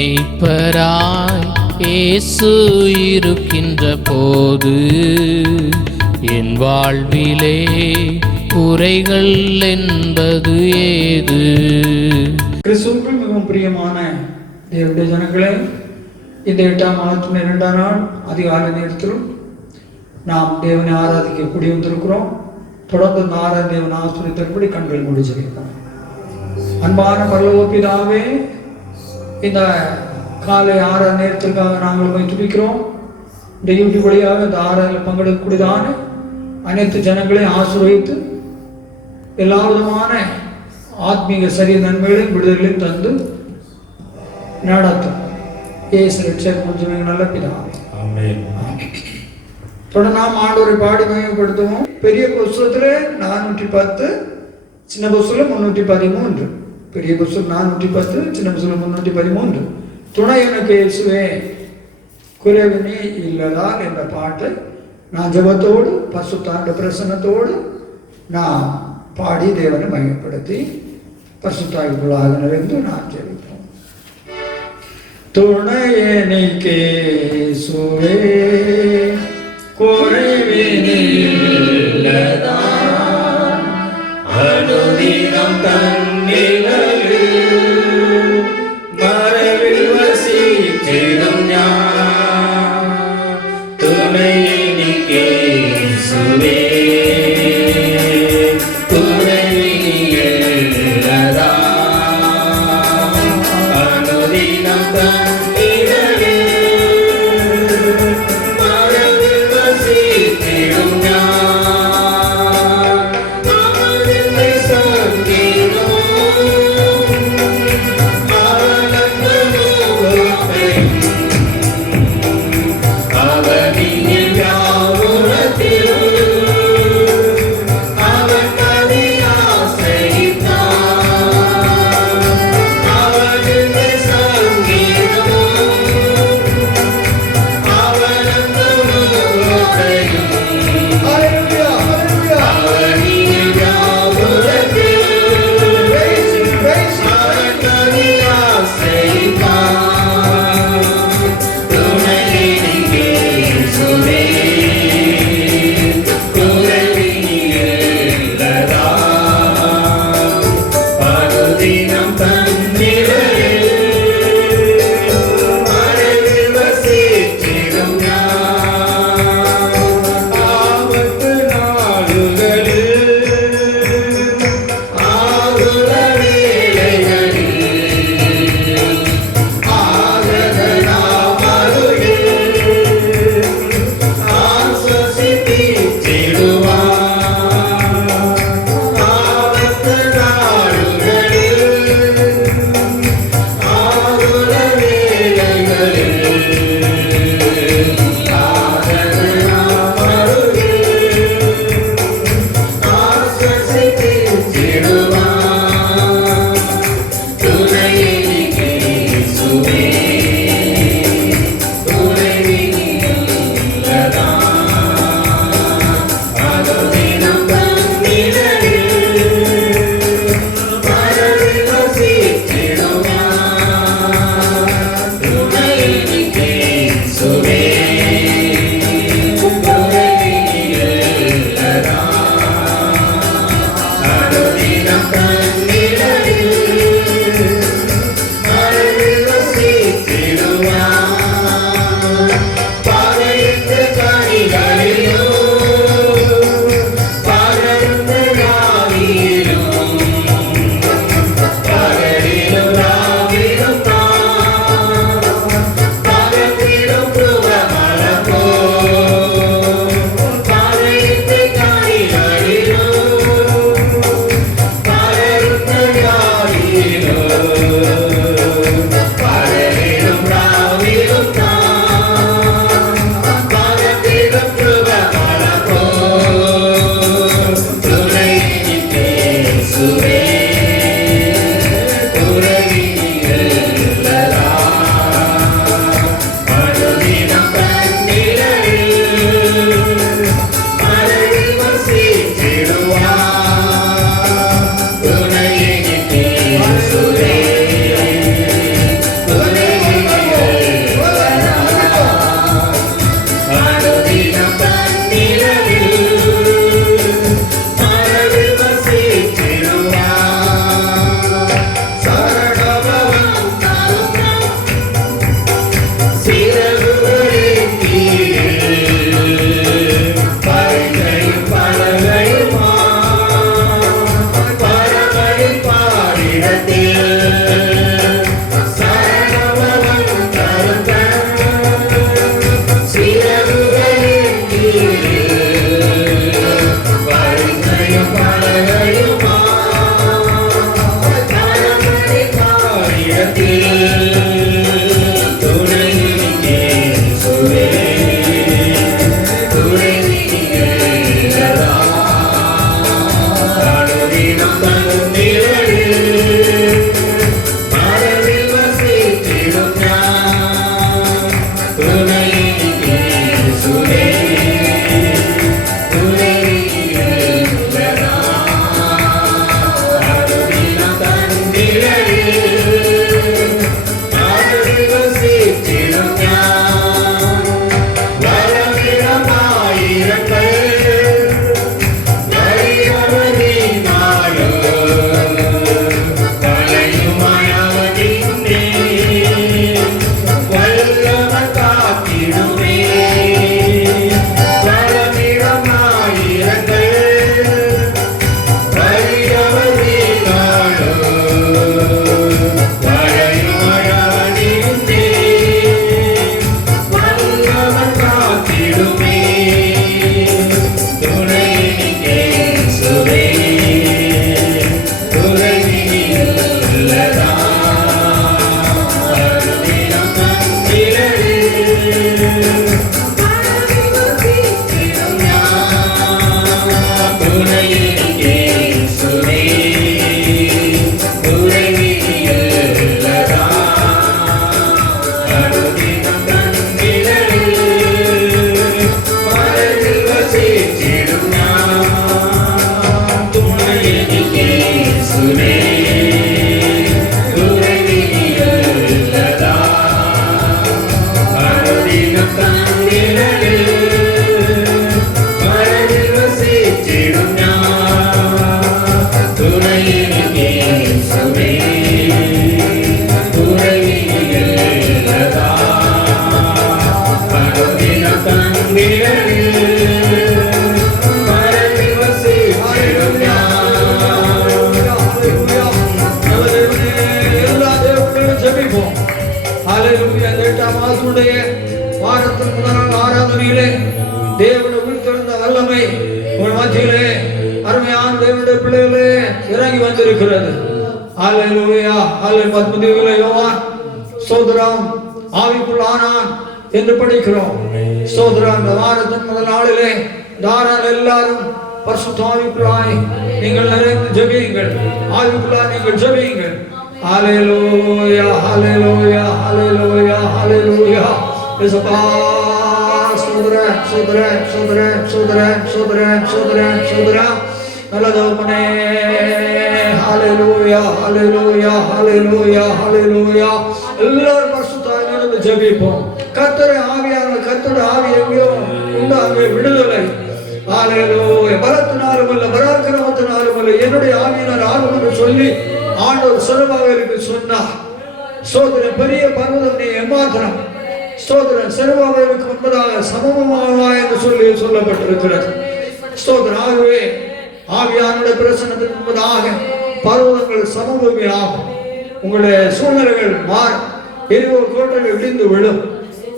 மெய்ப்பராய் இயேசு இருக்கின்ற போது என் வாழ்விலே குறைகள் என்பது ஏது? கிறிஸ்துவுக்குள் மிகவும் பிரியமான தேவனுடைய ஜனங்களே, இந்த 8ஆம் மாதத்தின் 2ஆம் நாள் அதிகாலை நேரத்திலும் நாம் தேவனை ஆராதிக்க கூடி வந்திருக்கிறோம். தொடர்ந்து இந்த தேவன் ஆசிரியத்தின்படி கண்கள் மூடி செல்கிறோம். அன்பான பரலோக பிதாவே, இந்த காலை ஆறாம் நேரத்திற்காக நாங்கள் போய் துடிக்கிறோம். இந்த யூடியூப் வழியாக இந்த ஆறாவில் பங்கெடுக்கக்கூடியதான அனைத்து ஜனங்களையும் ஆசீர்வதித்து எல்லா விதமான ஆத்மீக சரீர நன்மைகளையும் விடுதலையும் தந்து நடத்தும். இயேசு ரட்சகர் கொஞ்சம் நல்ல பிதாவே, ஆமென். தொடர்ந்து நாம் ஆண்டவரை பாடி மகிமைப்படுத்துவோம். பெரிய புஸ்தகத்தில் 410, சின்ன புஸ்தகம் 313. பெரிய புஸ்தகம் 410, சின்ன புஸ்தகம் 313. துணை எனக்கு இயேசுவே குறைவு நீ இல்லதால் என்ற பாட்டை நான் ஜெபத்தோடு பரிசுத்த பிரசன்னத்தோடு நான் பாடி தேவனை மகிமைப்படுத்தி பரிசுத்தாவிக்குள்ளாக நிறைந்து நான் ஜெபிப்போம். துணை எனக்கு இயேசுவே குறைவு நீ இல்லதால் அனுதினம் தன்னிலகு மறைவில் வசித்திடும் ஞான். துணை எனக்கு இயேசுவே அவன் வாரத்தின் முதல் ஆராதனையிலே தேவனுடைய உயிர்த்தெழுந்த வல்லமை உங்கள் மத்தியிலே அருமையான தேவனுடைய பிள்ளைகளே இறங்கி வந்திருக்கிறது. ஹல்லேலூயா. ஹல்லேலூயா. யோவான் சோதரம் ஆவிக்குள் ஆனான் என்று படிக்கிறோம். சோதரம் இந்த வாரத்தின் முதல் நாளிலே தாராள எல்லாரும் பரிசுத்த ஆவிக்குள்ளாய் நீங்கள் நிறைந்து ஜெபியுங்கள். ஆவிக்குள்ளாய் நீங்கள் ஜெபியுங்கள். ஹல்லேலூயா. ஹல்லேலூயா. ஹல்லேலூயா. ஹல்லேலூயா. இயேசுவா சோதரம் சோதரம் சோதரம் சோதரம் சோதரம் சோதரம் சோதரம் நல்லதவனே. ஹல்லேலூயா. ஹல்லேலூயா. ஹல்லேலூயா. ஹல்லேலூயா. எல்லாரும் பரிசுத்தாய் நிறைந்து ஜெபிப்போம். கர்த்தருடைய ஆவியானவர் கர்த்தருடைய ஆவி எங்கேயோ உண்டாக விடுதலை. ஹல்லேலூயா. பலத்தினாலும் அல்ல பராக்கிரமத்தினாலும் அல்ல என்னுடைய ஆவியினால் ஆகும் என்று சொல்லி ஆண்டவர் செருபாபேலுக்கு சொன்னார். சோதரன் பெரிய பர்வதம் நீ எம்மாத்திரம், சோதரன் செருபாபேலுக்கு முன்பதாக சமமாவா என்று சொல்லி சொல்லப்பட்டிருக்கிறது. சோதரன் ஆகவே ஆவியானுடைய பிரசன்னத்துக்கு முன்பதாக பர்வதங்கள் சமபூமி ஆகும். உங்களுடைய சூழ்நிலைகள் மாறும். எரிவோ கோட்டைகள் இடிந்து விழும்.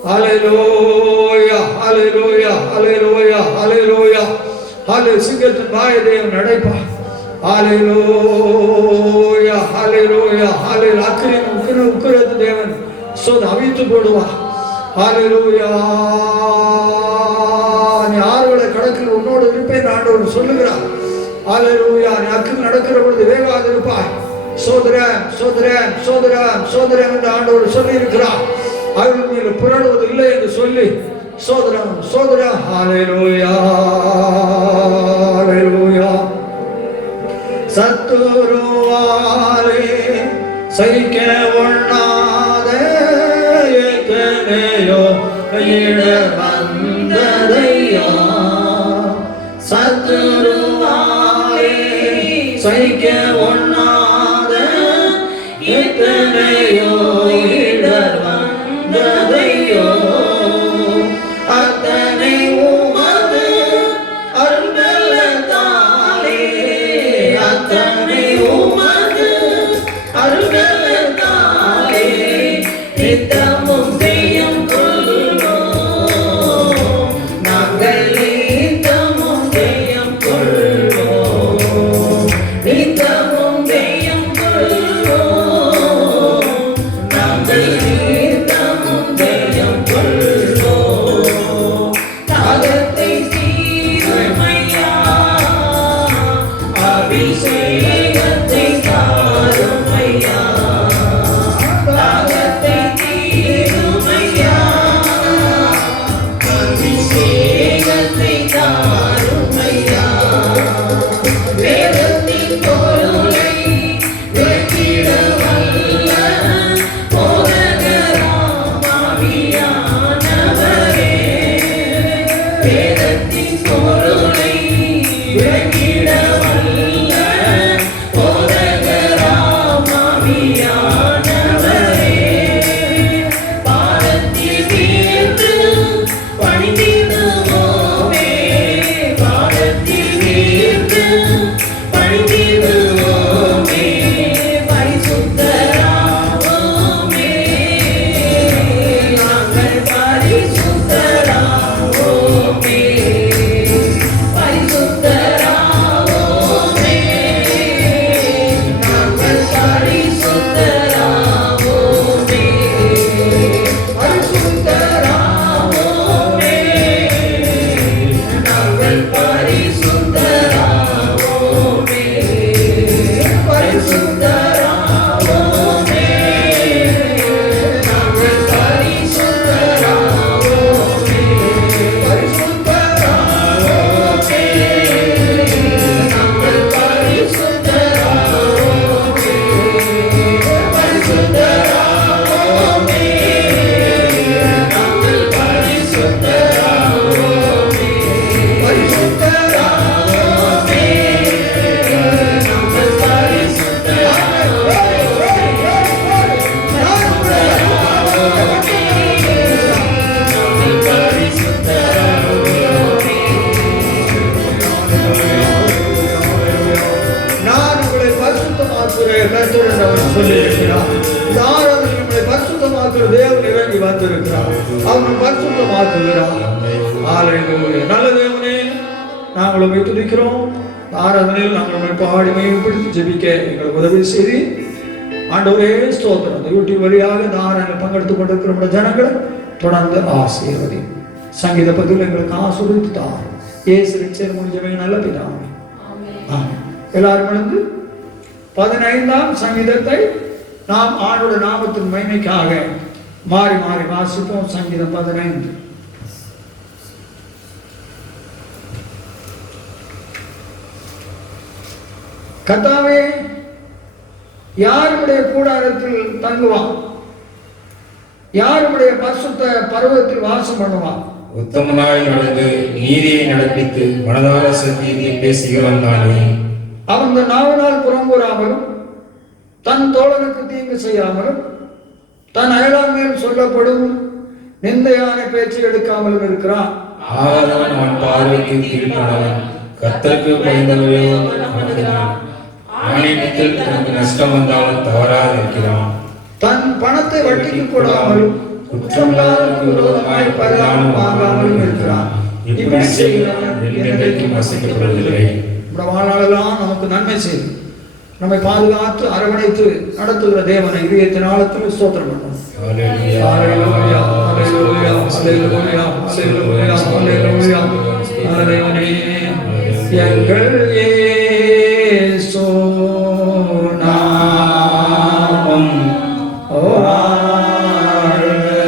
ஹல்லேலூயா. ஹல்லேலூயா. ஹல்லேலூயா. ஹல்லேலூயா. ஹல்லேலூயா. சிங்கத்தின் வாயை தேவன் அடைப்பார். ஹல்லேலூயா. ஹல்லேலூயா. ஹல்லேலூயா. அக்கினியின் உக்கிரத்தை தேவன் அவித்து போடுவார். ஹல்லேலூயா. நீ ஆறுகளை கடக்கில் உன்னோடு இருப்பேன் ஆண்டவர் சொல்லுகிறார். ஹல்லேலூயா. நீ அக்கில் நடக்கிற பொழுது வேகாது இருப்பாய். சோதரன் சோதரன் சோதரன் சோதரன் என்று ஆண்டவர் சொல்லி இருக்கிறார். அவர்கள் மீது புரளுவது இல்லை என்று சொல்லி சோதரன் சோதரன். ஹல்லேலூயா. ஹல்லேலூயா. சத்துருவாலே சகிக்க ஒண்ணாத எத்தனையோ இட வந்ததையா. சத்துருவாலே சகிக்க ஒண்ணாத எத்தனையோ இடர் வந்ததையோ. அத்தனை உமது அருள்பலத்தாலே, அத்தனை உமது அருள்பலத்தாலே நித்தமும் செய்யும் கொள்வோம். நாங்கள் நித்தமும் செய்யும் கொள்வோம். நித்தமும் செய்யும் கொள்வோம். நல்ல தேவனே, நாங்கள் உம்மை துதிக்கிறோம். ஆராதனையில் நாங்கள் உம்மை பாடி மேம்படுத்தி ஜெபிக்க எங்களுக்கு உதவி செய்து ஆண்டவரே ஸ்தோத்திரம். இந்த யூடியூப் வழியாக இந்த ஆராதனையில் பங்கெடுத்துக் கொண்டிருக்கிற ஜனங்களை தொடர்ந்து ஆசீர்வதி. சங்கீத பதில் எங்களுக்கு ஆசீர்வதித்து தார். இயேசு ரட்சகர் முடிஞ்சவங்க நல்ல பிதாவே. ஆமென். எல்லாரும் எழுந்து 15ஆம் சங்கீதத்தை நாம் ஆண்டோட நாமத்தின் மகிமைக்காக மாறி மாறி வாசிப்போம். சங்கீதம் 15. கர்த்தாவே, யாருடைய கூடாரத்தில் தங்குவான்? யாருடைய பரிசுத்த பர்வதத்தில் வாசம் பண்ணுவான்? உத்தமனாய் நடந்து நீதியை நடப்பித்து மனதார சத்தியத்தை பேசுகிறவன் தானே. அவன் தன் நாவினால் புறங்கூறாமலும் தன் தோழனுக்கு தீங்கு செய்யாமலும் தன் அயலான் மேல் சொல்லப்படும் நிந்தையான பேச்சு எடுக்காமலும் இருக்கிறான். ஆதவன் அவன் பார்வைக்கு கீழ்ப்படவன், கர்த்தருக்கு பயந்தவர்களோ நமக்குதான். ஆணையத்தில் தனக்கு நஷ்டம் வந்தாலும் தவறாது இருக்கிறான். தன் பணத்தை வட்டிக்கு கொடாமலும் குற்றமில்லாதவனுக்கு விரோதமாய் பரிதானம் வாங்காமலும் இருக்கிறான். இப்படி செய்கிறவன் என்றைக்கும் வசிக்கப்படுவதில்லை. நம்முடைய வாழ்நாளெல்லாம் நமக்கு நன்மை செய்து நம்மை பாதுகாத்து அரவணைத்து நடத்துகிற தேவனை இதயத்தின் ஆழத்தில் ஸ்தோத்திரம் பண்ணுவோம். ஹல்லேலூயா, ஹல்லேலூயா, ஹல்லேலூயா, ஹல்லேலூயா, ஹல்லேலூயா, ஹல்லேலூயா. தேவனே, எங்கள் இயேசு நாமம் நாமம்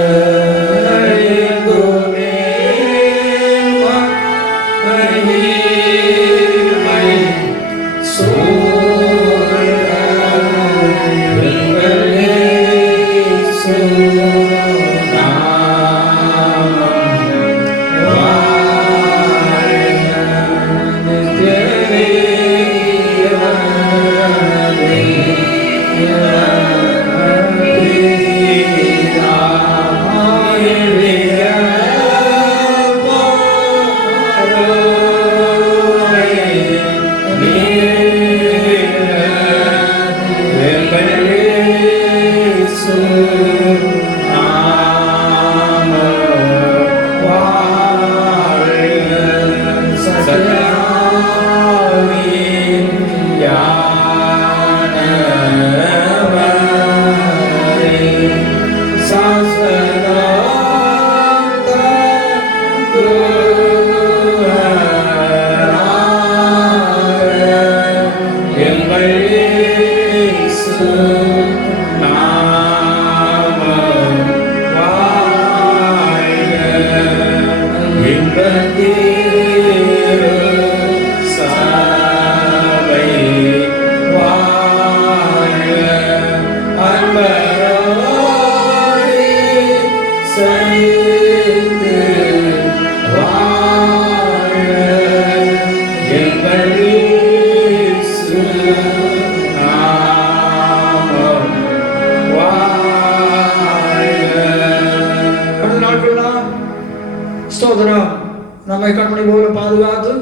பாதுகாத்து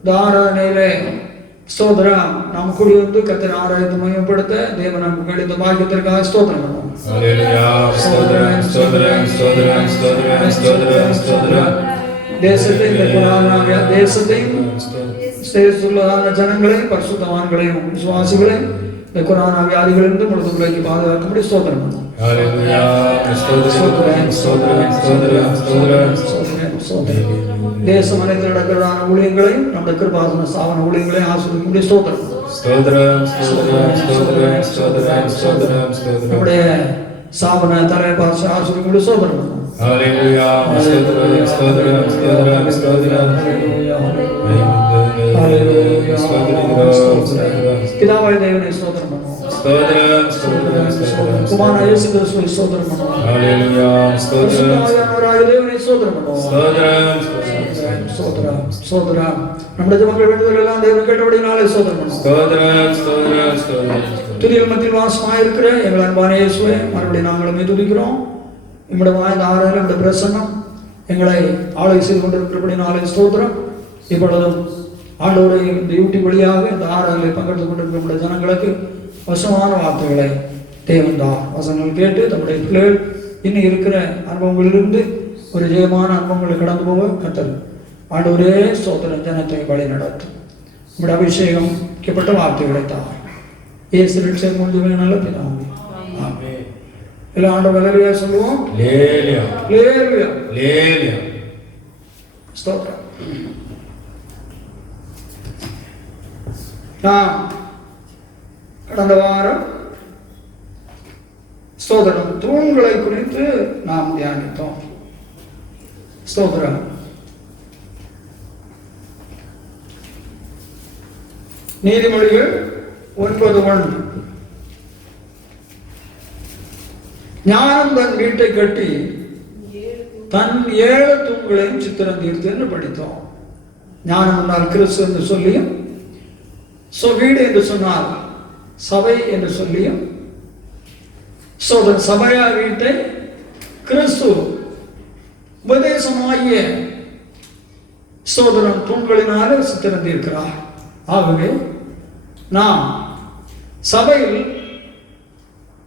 இந்த ஆராதனையிலே ஸ்தோத்திரம் நாம் கூடி வந்து கர்த்தர் ஆராய்ந்து மகிமைப்படுத்த தேவன் நமக்கு கிடைத்த பாக்கியத்திற்காக ஸ்தோத்திரம் பண்ணுவோம். தேசத்தை இந்த கொரோனா தேசத்தையும் சேசுள்ளதான ஜனங்களையும் பரிசுத்தவான்களையும் விசுவாசிகளையும் இந்த கொரோனா வியாதிகளிலிருந்து முழுதுலைக்கு பாதுகாக்கும்படி ஸ்தோத்திரம் பண்ணுவோம். தேசம் அனைத்து நடக்கிறதான ஊழியங்களையும் நம்முடைய கிருபாசன ஸ்தாபன ஊழியங்களையும் ஆசீர்வதிக்கும்படி ஸ்தோத்திரம். நம்முடைய ஸ்தாபன தலைவர் ஆசீர்வதிக்கும்படி ஸ்தோத்திரம் பண்ணுவோம். பிதாவாகிய தேவனை ஸ்தோத்திரம் பண்ணுவோம். குமாரனாகிய இயேசு கிறிஸ்துவை ஸ்தோத்திரம் பண்ணுவோம். பரிசுத்தமானவராகிய தேவனை ஸ்தோத்திரம் பண்ணுவோம். ஸ்தோத்திரம். நம்முடைய ஜெபங்கள் வேண்டுதல் எல்லாம் தேவன் கேட்டபடினாலே ஸ்தோத்திரம் பண்ணுவோம். துதிகள் மத்தியில் வாசமாயிருக்கிற எங்கள் அன்பான இயேசுவே, மறுபடியும் நாங்களுமே துதிக்கிறோம். நம்முடைய வாய்ந்த ஆராதனை நம்முடைய பிரசன்னம் எங்களை ஆளுகை செய்து கொண்டிருக்கிறபடினாலே ஸ்தோத்திரம். இப்பொழுதும் ஆண்டவரை இந்த யூடியூப் வழியாக இந்த ஆராதனையில் பங்கெடுத்துக் கொண்டிருக்கிற நம்முடைய ஜனங்களுக்கு வசமான வார்த்தைகளை தேவன் தான் வசனங்கள் கேட்டு தம்முடைய பிள்ளைகள் இன்னும் இருக்கிற அனுபவங்களிலிருந்து ஒரு ஜெயமான அனுபவங்களை கடந்து போக கர்த்தர் ஆண்டவரே ஸ்தோத்திரம் ஜனத்தை வழி நடத்தும். நம்முடைய அபிஷேகம் கேட்பட்ட வார்த்தைகளை தான் இயேசு ரட்சகர் முடிஞ்சவங்க நல்ல பிதாவே. எல்லா ஆண்டவர் ஹல்லேலூயா சொல்லுவோம். ஹல்லேலூயா. ஸ்தோத்திரம். நாம் கடந்த வாரம் ஸ்தோத்திரம் தூண்களை குறித்து நாம் தியானித்தோம். ஸ்தோத்திரம். நீதிமொழிகள் 9:1 ஞானம் தன் வீட்டை கட்டி தன் 7 தூண்களையும் சித்திரம் தீர்த்து என்று படித்தோம். ஞானம் என்றால் கிறிஸ்து என்று சொல்லியும், வீடு என்று சொன்னால் சபை என்று சொல்லியும், சபையா வீட்டை கிறிஸ்து உபதேசமாகிய சோதரன் தூண்களினாலே சித்திரம் தீர்க்கிறார். ஆகவே நாம் சபையில்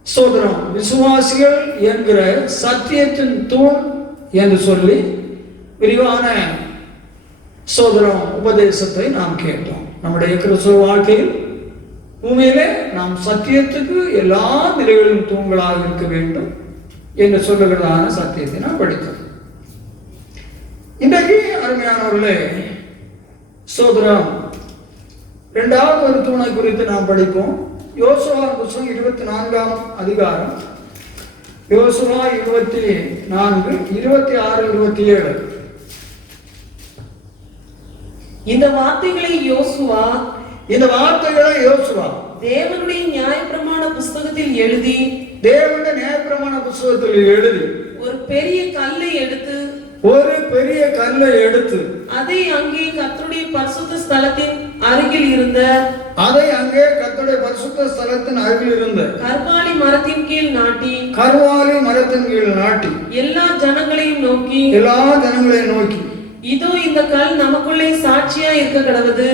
சோதரம் விசுவாசிகள் என்கிற சத்தியத்தின் தூண் என்று சொல்லி விரிவான சோதரம் உபதேசத்தை நாம் கேட்டோம். நம்முடைய கிறிஸ்துவ வாழ்க்கையில் உண்மையிலே நாம் சத்தியத்துக்கு எல்லா நிலைகளிலும் தூண்களாக இருக்க வேண்டும் என்று சொல்லுகிறதான சத்தியத்தை நாம் படித்தோம். இன்றைக்கு அருமையானவர்களே, சோதரம் இரண்டாவது ஒரு தூணை குறித்து நாம் படிப்போம். யோசுவா புத்தகம் 24ஆம் அதிகாரம், யோசுவா 24, 26, 27. இந்த வார்த்தைகளை யோசுவா தேவனுடைய நியாயப்பிரமாண புஸ்தகத்தில் எழுதி ஒரு பெரிய கல்லை எடுத்து அதை அங்கே கர்த்தருடைய பரிசுத்த ஸ்தலத்தின் அருகில் இருந்த கர்வாலி மரத்தின் கீழ் நாட்டி எல்லா ஜனங்களையும் நோக்கி இதோ இந்த கல் நமக்குள்ளே சாட்சியா இருக்க கடவுது.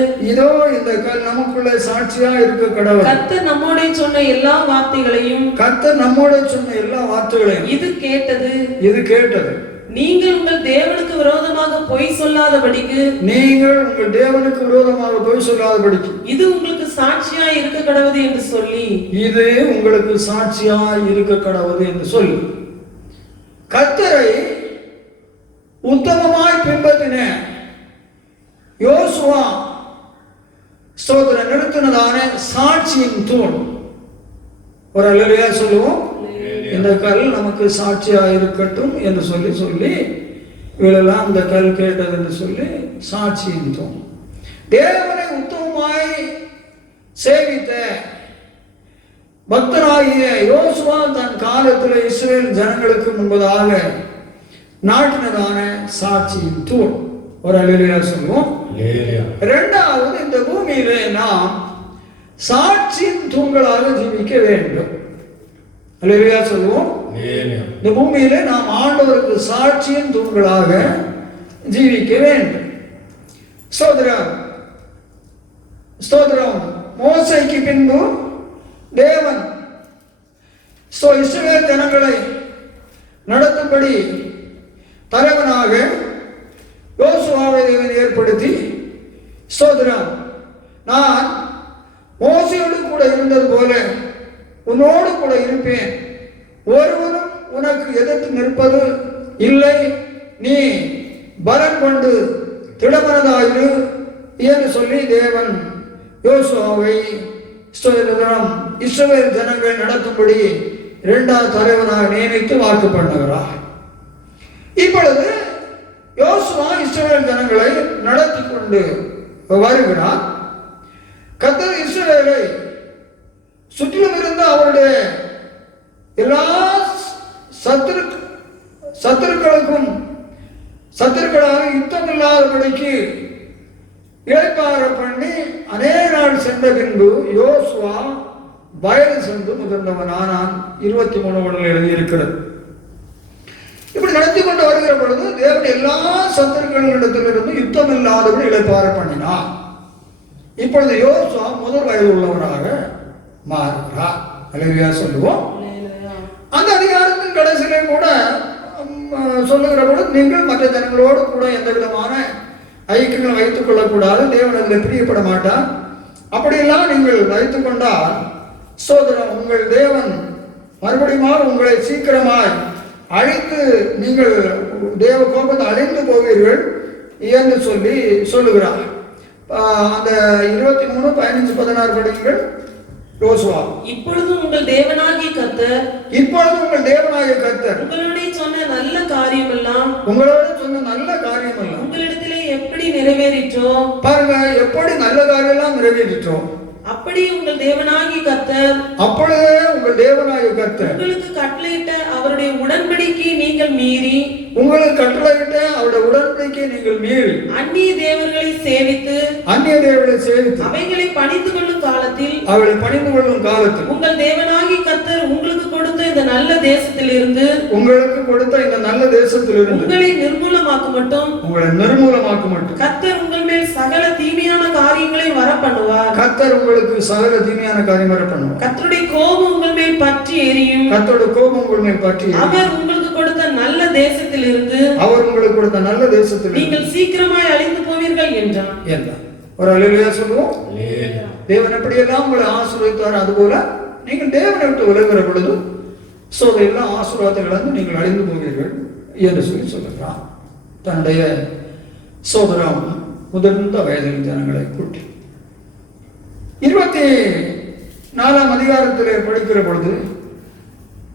கர்த்தர் நம்மோட சொன்ன எல்லா வார்த்தைகளையும் இது கேட்டது. நீங்கள் உங்கள் தேவனுக்கு விரோதமாக பொய் சொல்லாதபடிக்கு இது உங்களுக்கு சாட்சியா இருக்க கடவுது என்று சொல்லி கர்த்தரை உத்தமமாய் பின்பற்றின யோசுவா ஸ்தோத்திரம் நிறுத்தினதான சாட்சியின் தூண். ஒரு அல்லேலூயா சொல்லுவோம். இந்த கல் நமக்கு சாட்சியா இருக்கட்டும் என்று சொல்லி இவளெல்லாம் இந்த கல் கேட்டது என்று சொல்லி சாட்சியின் தூண். தேவனை உத்தமமாய் சேவித்த பக்தராகிய யோசுவா தன் காலத்தில் இஸ்ரேல் ஜனங்களுக்கு முன்பதாக நாட்டினதான சாட்சியின் தூண். ஒரு அல்லேலூயா சொல்லுவோம். இரண்டாவது, இந்த பூமியிலே நாம் சாட்சியின் தூண்களாக ஜீவிக்க வேண்டும். அல்லேலூயா சொல்லுவோம். இந்த பூமியிலே நாம் ஆண்டவருக்கு சாட்சியின் தூண்களாக ஜீவிக்க வேண்டும். ஸ்தோத்திரம் ஸ்தோத்திரம். மோசைக்கு பின்பு தேவன் இஸ்ரவேல் ஜனங்களை நடத்தும்படி தலைவனாக யோசுவாவை தேவன் ஏற்படுத்தி, ஸ்தோத்திரம், நான் மோசையோடு கூட இருந்தது போல உன்னோடு கூட இருப்பேன், ஒருவரும் உனக்கு எதிர்த்து நிற்பது இல்லை, நீ பலன் கொண்டு திடமனதாயிரு என்று சொல்லி தேவன் யோசுவாவை இஸ்ரவேல் ஜனங்கள் நடத்தும்படி 2வது தலைவனாக நியமித்து வாக்கு பண்ணுகிறார். இப்பொழுது யோசுவா இஸ்ரவேல் ஜனங்களை நடத்தி கொண்டு வருகிறார். கர்த்தர் இஸ்ரவேலை சுற்றிலும் இருந்த அவருடைய எல்லா சத்துருக்களுக்கும் சத்துருக்களாக யுத்தம் இல்லாதபடிக்கு இளைப்பாற பண்ணி அநேக நாள் சென்ற பின்பு யோசுவா வயது சென்று முதிர்ந்தவனானான். 23 எழுதியிருக்கிறது. இப்படி நடத்தி கொண்டு வருகிற பொழுது தேவன் எல்லா சத்துருக்களிடத்திலிருந்து யுத்தம் இல்லாதபடி இளைப்பாற பண்ணினார். இப்பொழுது யோசுவா முதல் வயது உள்ளவராக மாறுகிறார். அல்லேலூயா சொல்லுவோம். அந்த அதிகாரத்தின் கடைசியிலே கூட சொல்லுகிற பொழுது, நீங்கள் மற்ற ஜனங்களோடு கூட எந்த விதமான ஐக்கியங்களை வைத்துக் கொள்ளக்கூடாது, தேவன் அதில் பிரியப்பட மாட்டார். அப்படியெல்லாம் நீங்கள் வைத்துக் கொண்டால் சோதரம் உங்கள் தேவன் மறுபடியும் உங்களை சீக்கிரமாய் அழித்து நீங்கள் தேவ கோபத்தை அழிந்து போவீர்கள் என்று சொல்லி சொல்லுகிறார். அந்த 23, 15, 16 படிங்கள். யோசுவா, இப்பொழுது உங்கள் தேவனாகிய கர்த்தர் உங்களோட சொன்ன நல்ல காரியமெல்லாம் உங்களிடத்திலே எப்படி நிறைவேறிற்றோ பாருங்க, எப்படி நல்ல காரியம் எல்லாம் நிறைவேறிற்றோ அப்படி உங்கள் தேவனாகிய கர்த்தர் உங்களுக்கு கட்டளையிட்ட அவருடைய உடன்படிக்கை நீங்கள் மீறி அந்நிய தேவர்களை சேவித்து அவைகளை பணிந்து கொள்ளும் காலத்தில் உங்கள் தேவனாகிய கர்த்தர் உங்களுக்கு கொடுத்த இந்த நல்ல தேசத்திலிருந்து உங்களை நிர்மூலமாக்க மட்டும் கர்த்தர் உங்கள் மேல் சகல தீமையான காரியங்களை வர பண்ணுவார். கர்த்தருடைய கோபம் உங்கள் மேல் பற்றி எரியும். அவர் உங்களுக்கு கொடுத்த நல்ல தேசத்திலிருந்து நீங்கள் சீக்கிரமாய் அழிந்து போவீர்கள் என்றார். ஒரு அல்லேலூயா சொல்லுவோம். தேவன் எப்படியெல்லாம் உங்களை ஆசீர்வதித்தார், அதுபோல நீங்கள் தேவனை விட்டு விலகுகிற பொழுது எல்லாம் ஆசீர்வாதத்தை இழந்து நீங்கள் அழிந்து போவீர்கள் என்று சொல்லி சொல்லுகிறார். தன்னுடைய சோதரம் முதிர்ந்த வயதில் ஜனங்களை கூட்டி 24ஆம் அதிகாரத்திலே படிக்கிற பொழுது,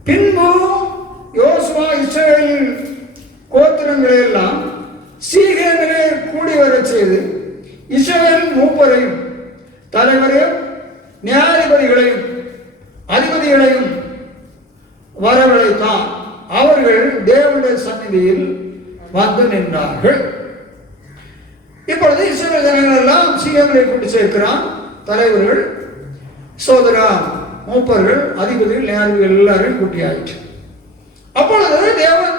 பின்பு யோசுவா இஸ்ரவேல் கோத்திரங்களை எல்லாம் சீகேமிலே கூடி வரச் செய்து இஸ்ரவேல் மூப்பரையும் தலைவரையும் நியாயாதிபதிகளையும் அதிபதிகளையும் வரவழைத்தான். அவர்கள் தேவனுடைய சந்நிதியில் வந்து நின்றார்கள். இப்பொழுது இஸ்ரவேல் ஜனங்கள் எல்லாம் சீகேமிலே கூட்டி சேர்க்கிறான். தலைவர்கள், சோதரா, மூப்பர்கள், அதிபதிகள், நியாயாதிபதிகள் எல்லாரையும் கூட்டியாயிற்று. அப்பொழுது தேவன்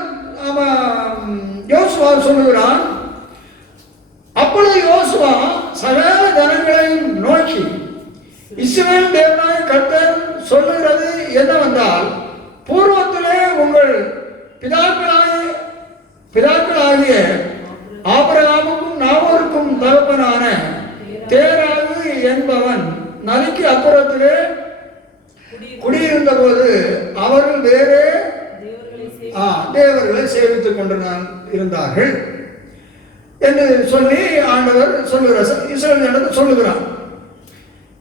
யோசுவா சொல்லுகிறான். அப்பொழுது யோசுவா சகல ஜனங்களையும் நோக்கி, இஸ்ரவேல் தேவனாய கர்த்தர் சொல்லுகிறது என்னவென்றால், பூர்வத்திலே உங்கள் பிதாக்களாகிய ஆபிரகாமுக்கும் நாகோருக்கும் தகப்பனான தேராகு என்பவன் நதிக்கு அப்புறத்திலே குடியிருந்த போது அவர்கள் வேறே தேவர்களை சேவித்துக் கொண்டிருந்தார்கள் என்று சொல்லி ஆண்டவர் சொல்லுகிறார், இஸ்ரவேல் சொல்லுகிறான்.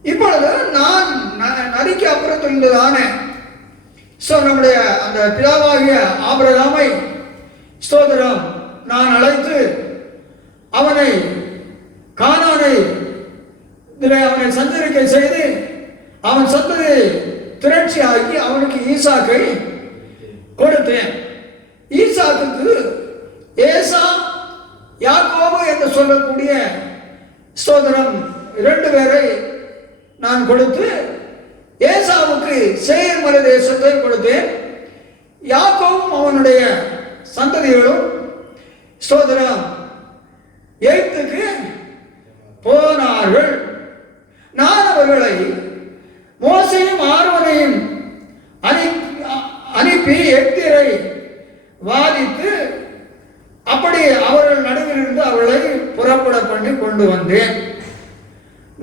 இப்பொழுது நான் நதிக்கு அப்புறத்தில் இருந்ததானே நம்முடைய அந்த பிதாவாகிய ஆபிரகாமை ஸ்தோத்திரம் நான் அழைத்து அவனை கானானை அவனை சஞ்சரிக்க செய்து அவன் சந்ததி திரட்சி ஆக்கி அவனுக்கு ஈசாக்கை கொடுத்தேன். ஈசாக்குக்கு ஏசா யாக்கோபு என்று சொல்லக்கூடிய ஸ்தோத்திரம் 2 பேரை நான் கொடுத்து, ஏசாவுக்கு சேயீர் மலை தேசத்தை கொடுத்தேன். யாக்கோபும் அவனுடைய சந்ததிகளும் ஸ்தோத்திரம் எகிப்துக்கு போனார்கள். நான் அவர்களை மோசையும் ஆரோனையும் அனுப்பி எகிப்தியரை வாதித்து அப்படி அவர்கள் நடுவில் இருந்து அவர்களை புறப்பட பண்ணி கொண்டு வந்தேன்.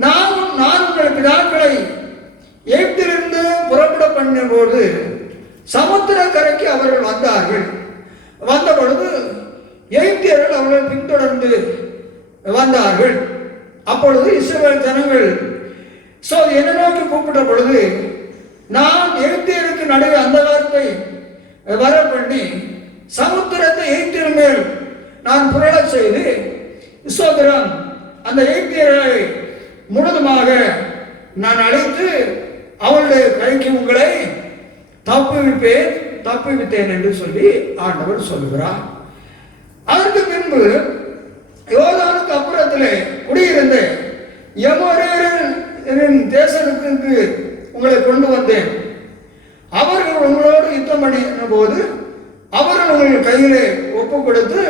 நான் உங்கள் பிதாக்களை எகிப்திலிருந்து புறப்பட பண்ணின போது சமுத்திர கரைக்கு அவர்கள் வந்தார்கள். வந்த பொழுது எகிப்தியர்கள் அவர்களை பின்தொடர்ந்து வந்தார்கள். அப்பொழுது இஸ்ரவேல் ஜனங்கள் என்ன நோக்கி கூப்பிட்ட பொழுது நான் எகிப்தியருக்கு நடுவே அந்த வார்த்தை வர பண்ணி சமுத்திரத்தை எகிப்தியர் மேல் நான் புரள செய்து சோதரம் அந்த எகிப்தியரை முழுதுமாக நான் அழைத்து அவளுடைய கைக்கு உங்களை தப்புவித்தேன் என்று சொல்லி ஆண்டவர் சொல்கிறார். அதற்கு பின்பு யோர்தானுக்கு அப்புறத்திலே குடியிருந்த எமோரியரின் தேசத்துக்கு உங்களை கொண்டு வந்தேன். அவர்கள் உங்களோடு யுத்தம் பண்ணின போது அவர்கள் உங்கள் கையிலே ஒப்பு கொடுத்து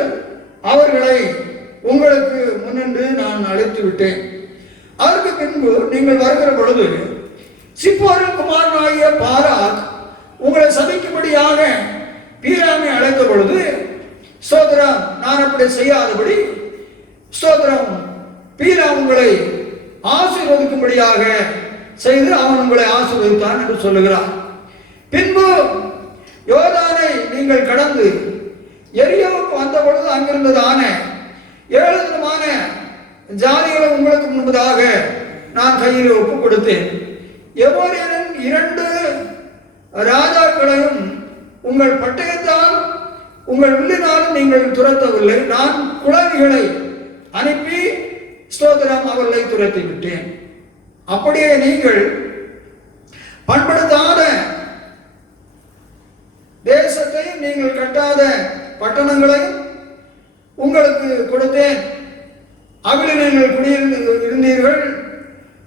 அவர்களை உங்களுக்கு முன்னின்று நான் அழைத்து விட்டேன். அதற்கு பின்பு நீங்கள் வருகிற பொழுது சிப்போரின் குமாரனாகிய பாராக் உங்களை சபிக்கும்படியாக பீராமை அழைத்த பொழுது ஸ்தோத்திரம் நான் அப்படி செய்யாதபடி ஸ்தோத்திரம் பீரா உங்களை ஆசீர்வதிக்கும்படியாக செய்து அவன் உங்களை ஆசீர்வதித்தான் என்று சொல்லுகிறார். பின்பு யோர்தானை நீங்கள் கடந்து எரியோவுக்கு வந்த பொழுது அங்கிருந்ததான 7 விதமான ஜாதிகளை உங்களுக்கு முன்பதாக நான் கையில் ஒப்பு கொடுத்தேன். எமோரியரின் 2 ராஜாக்களையும் உங்கள் பட்டயத்தால் உங்கள் வில்லினாலும் நீங்கள் துரத்தவில்லை. நான் குழந்தைகளை அனுப்பி ஸ்தோத்திரம் அவர்களை துரத்தி விட்டேன். அப்படியே நீங்கள் பண்படுத்தாத தேசத்தையும் நீங்கள் கட்டாத பட்டணங்களையும் உங்களுக்கு கொடுத்தேன். அகில் நீங்கள் குடியிருந்தீர்கள்.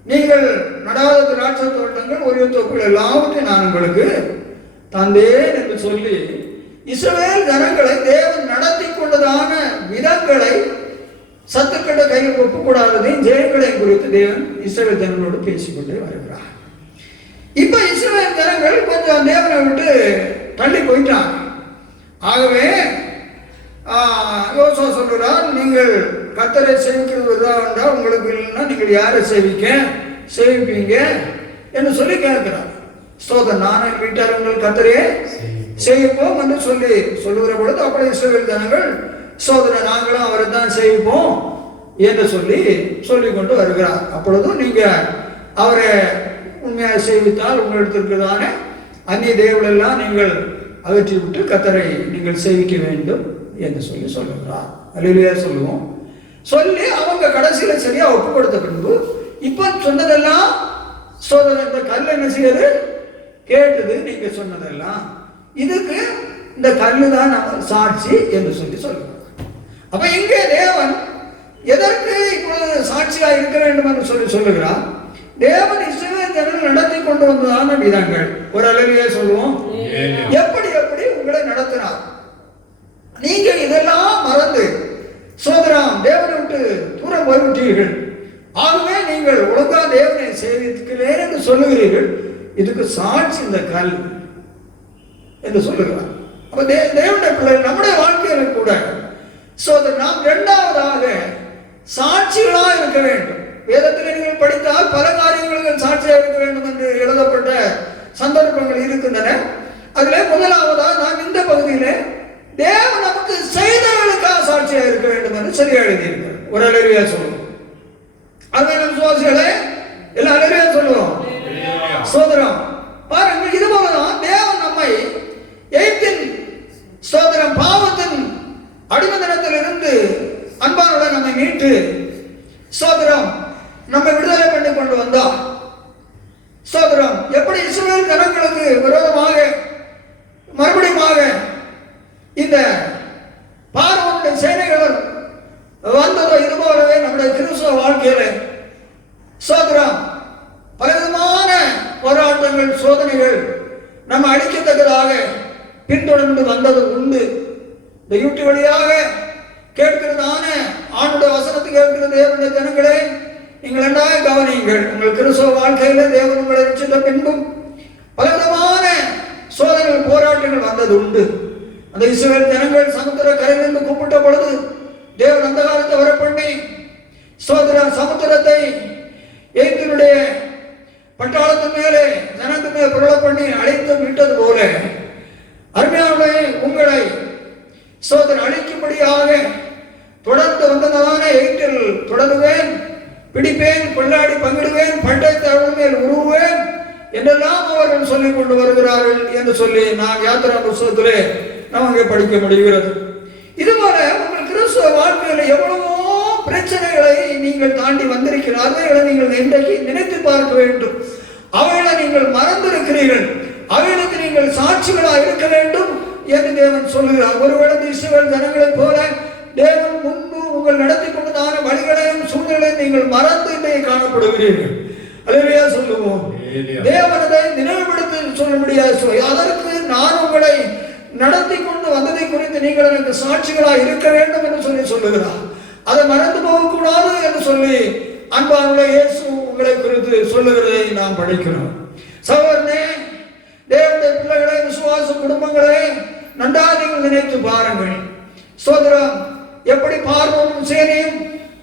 நீங்கள் நடாத திராட்சை தோட்டங்கள் ஒரு தொப்புள் எல்லாவற்றையும் நான் உங்களுக்கு தந்தேன் என்று சொல்லி இஸ்ரவேல் ஜனங்களை தேவன் நடத்தி கொண்டதான விதங்களை சத்துக்கட்ட கையில் ஒப்புக்கூடாததையும் ஜெயங்களையும் குறித்து தேவன் இஸ்ரவேல் ஜனங்களோடு பேசிக்கொண்டே வருகிறார். இப்ப இஸ்ரவேல் ஜனங்கள் கொஞ்சம் தேவனை விட்டு தள்ளி போயிட்டாங்க. ஆகவே யோசுவா சொல்கிறார், நீங்கள் கர்த்தரை சேவிக்கிறது என்றால் உங்களுக்கு இல்லைன்னா நீங்கள் யாரை சேவிப்பீங்க என்று சொல்லி கேட்கிறார். ஸ்தோத்திரம் நான் என் வீட்டார் உங்கள் கர்த்தரையே சேவிப்போம் என்று சொல்லுகிற பொழுது அப்படி இஸ்ரவேல் ஜனங்கள் ஸ்தோத்திரம் நாங்களும் அவரை தான் சேவிப்போம் என்று சொல்லிக் கொண்டு வருகிறார். அப்பொழுதும் நீங்க அவரை உண்மையாக சேவித்தால் உங்களுக்கு இருக்கிறதான அந்நிய தேவர்கள் எல்லாம் நீங்கள் அகற்றி விட்டு கர்த்தரை நீங்கள் சேவிக்க வேண்டும் என்று சொல்லுகிறார். அல்லேலூயா சொல்லுவோம். சொல்லி அவங்க கடைசியில சரியா ஒப்பு கொடுத்த பின்பு இப்ப சொன்னதெல்லாம் சோதனை இந்த கல் என்ன செய்யுது கேட்டது. நீங்க சொன்னதெல்லாம் இதுக்கு இந்த கல்லு தான் சாட்சி என்று சொல்லுகிறார். அப்ப இங்கே தேவன் எதற்கு இப்பொழுது சாட்சியா இருக்க வேண்டும் என்று சொல்லுகிறார். தேவன் இஸ்ரவேல் ஜனங்கள் நடத்தி கொண்டு வந்ததான விதங்கள் ஒரு அல்லேலூயா சொல்லுவோம். எப்படி உங்களை நடத்தினார். நீங்க இதெல்லாம் மறந்து சோதரம் தேவனை விட்டு தூரம் போய்விட்டீர்கள். ஆகவே நீங்கள் ஒழுங்கா தேவனை சேவிக்கிறேன் என்று சொல்லுகிறீர்கள். இதுக்கு சாட்சி இந்த கல் என்று சொல்லுகிறார். அப்ப தேவனுடைய பிள்ளைகள் நம்முடைய வாழ்க்கையில கூட சோதரம் நாம் 2வதாக சாட்சிகளா இருக்க வேண்டும். வேதத்தில் நீங்கள் படித்தால் பல காரியங்களுக்கு சாட்சியாக இருக்க வேண்டும் என்று எழுதப்பட்ட சந்தர்ப்பங்கள் இருக்கின்றன. அதிலே முதலாவதாக நாம் இந்த பகுதியிலே தேவன் நமக்கு செய்தவர்களுக்காக சாட்சியாக இருக்க வேண்டும் என்று சரியா எழுதியிருக்கிறார். ஒரு அல்லேலூயா சொல்லுவோம். அது விசுவாசிகளே எல்லாம் அல்லேலூயா சொல்லுவோம். சோதரம் பாருங்க, இது போலதான் தேவன் நம்மை எகிப்தின் சோதரம் பாவத்தின் அடிமதனத்திலிருந்து அன்பானுடன் நம்மை மீட்டு சோதரம் நம்மை விடுதலை பண்ணி கொண்டு வந்தார். சோதரம் எப்படி இஸ்ரவேல் ஜனங்களுக்கு விரோதமாக மறுபடியும் இந்த பார்வோனுடைய சேனைகள் வந்ததோ இது போலவே நம்முடைய கிறிஸ்தவ வாழ்க்கையில சோதரம் பலவிதமான போராட்டங்கள் சோதனைகள் நம்ம அழிக்கத்தக்கதாக பின்தொடர்ந்து வந்தது உண்டு. இந்த யூடியூப் வழியாக கேட்கிறதான ஆண்டுடைய வசனத்தை கேட்கிற தேவனுடைய ஜனங்களே நீங்கள் நன்றாக கவனியுங்கள். உங்கள் கிறிஸ்தவ வாழ்க்கையில தேவன் உங்களை ரட்சித்த பின்பும் பலவிதமான சோதனைகள் போராட்டங்கள் வந்தது உண்டு. அந்த இஸ்ரவேல் ஜனங்கள் சமுத்திர கரையிலிருந்து கூப்பிட்ட பொழுது தேவன் அந்த காலத்தை வர பண்ணி சமுத்திரத்தை எகிப்தினுடைய பட்டாளத்தின் மேலே ஜனத்தின் மேலே புரள பண்ணி அழைத்து விட்டது போல அருமையானவர்களே, உங்களை அழிக்கும்படியாக தொடர்ந்து வந்ததான எகிப்தில் தொடருவேன், பிடிப்பேன், கொள்ளாடி பங்கிடுவேன், பட்டயத்தை அவர்கள் மேல் உருவேன் என்றெல்லாம் அவர்கள் சொல்லிக் கொண்டு வருகிறார்கள் என்று சொல்லி நாம் யாத்திரா புத்தகத்திலே நாம் அங்கே படிக்க முடிகிறது. இதுபோல உங்கள் கிறிஸ்துவ வாழ்க்கையில் எவ்வளவோ பிரச்சனைகளை நீங்கள் தாண்டி வந்திருக்கிறார்கள். அவைகளை நீங்கள் இன்றைக்கு நினைத்து பார்க்க வேண்டும். அவைகளை நீங்கள் மறந்திருக்கிறீர்கள். அவைகளுக்கு நீங்கள் சாட்சிகளாக இருக்க வேண்டும் என்று தேவன் சொல்லுகிறார். ஒருவேளை இஸ்ரவேல் ஜனங்களைப் போல தேவன் முன்பு உங்கள் நடத்தி கொண்டதான வழிகளையும் சூழ்நிலையும் நீங்கள் மறந்து இன்றைக்கு காணப்படுகிறீர்கள். அல்லேலூயா சொல்லுவோம். தேவனதை நினைவுபடுத்தி சொல்ல முடியாது. அதற்கு நான் உங்களை நடத்தி கொண்டு வந்ததை குறித்து நீங்கள் எனக்கு சாட்சிகளாக இருக்க வேண்டும் என்று சொல்லி சொல்லுகிறார். அதை மறந்து போகக்கூடாது என்று சொல்லி அன்பானுள்ள இயேசு உங்களை குறித்து சொல்லுகிறதை நாம் படிக்கிறோம். சகோதரனே, தேவனுடைய பிள்ளைகளை, விசுவாச குடும்பங்களே, நன்றாக நீங்கள் நினைத்து பாருங்கள். ஸ்தோத்திரம். எப்படி பார்வோனும் சேனையும்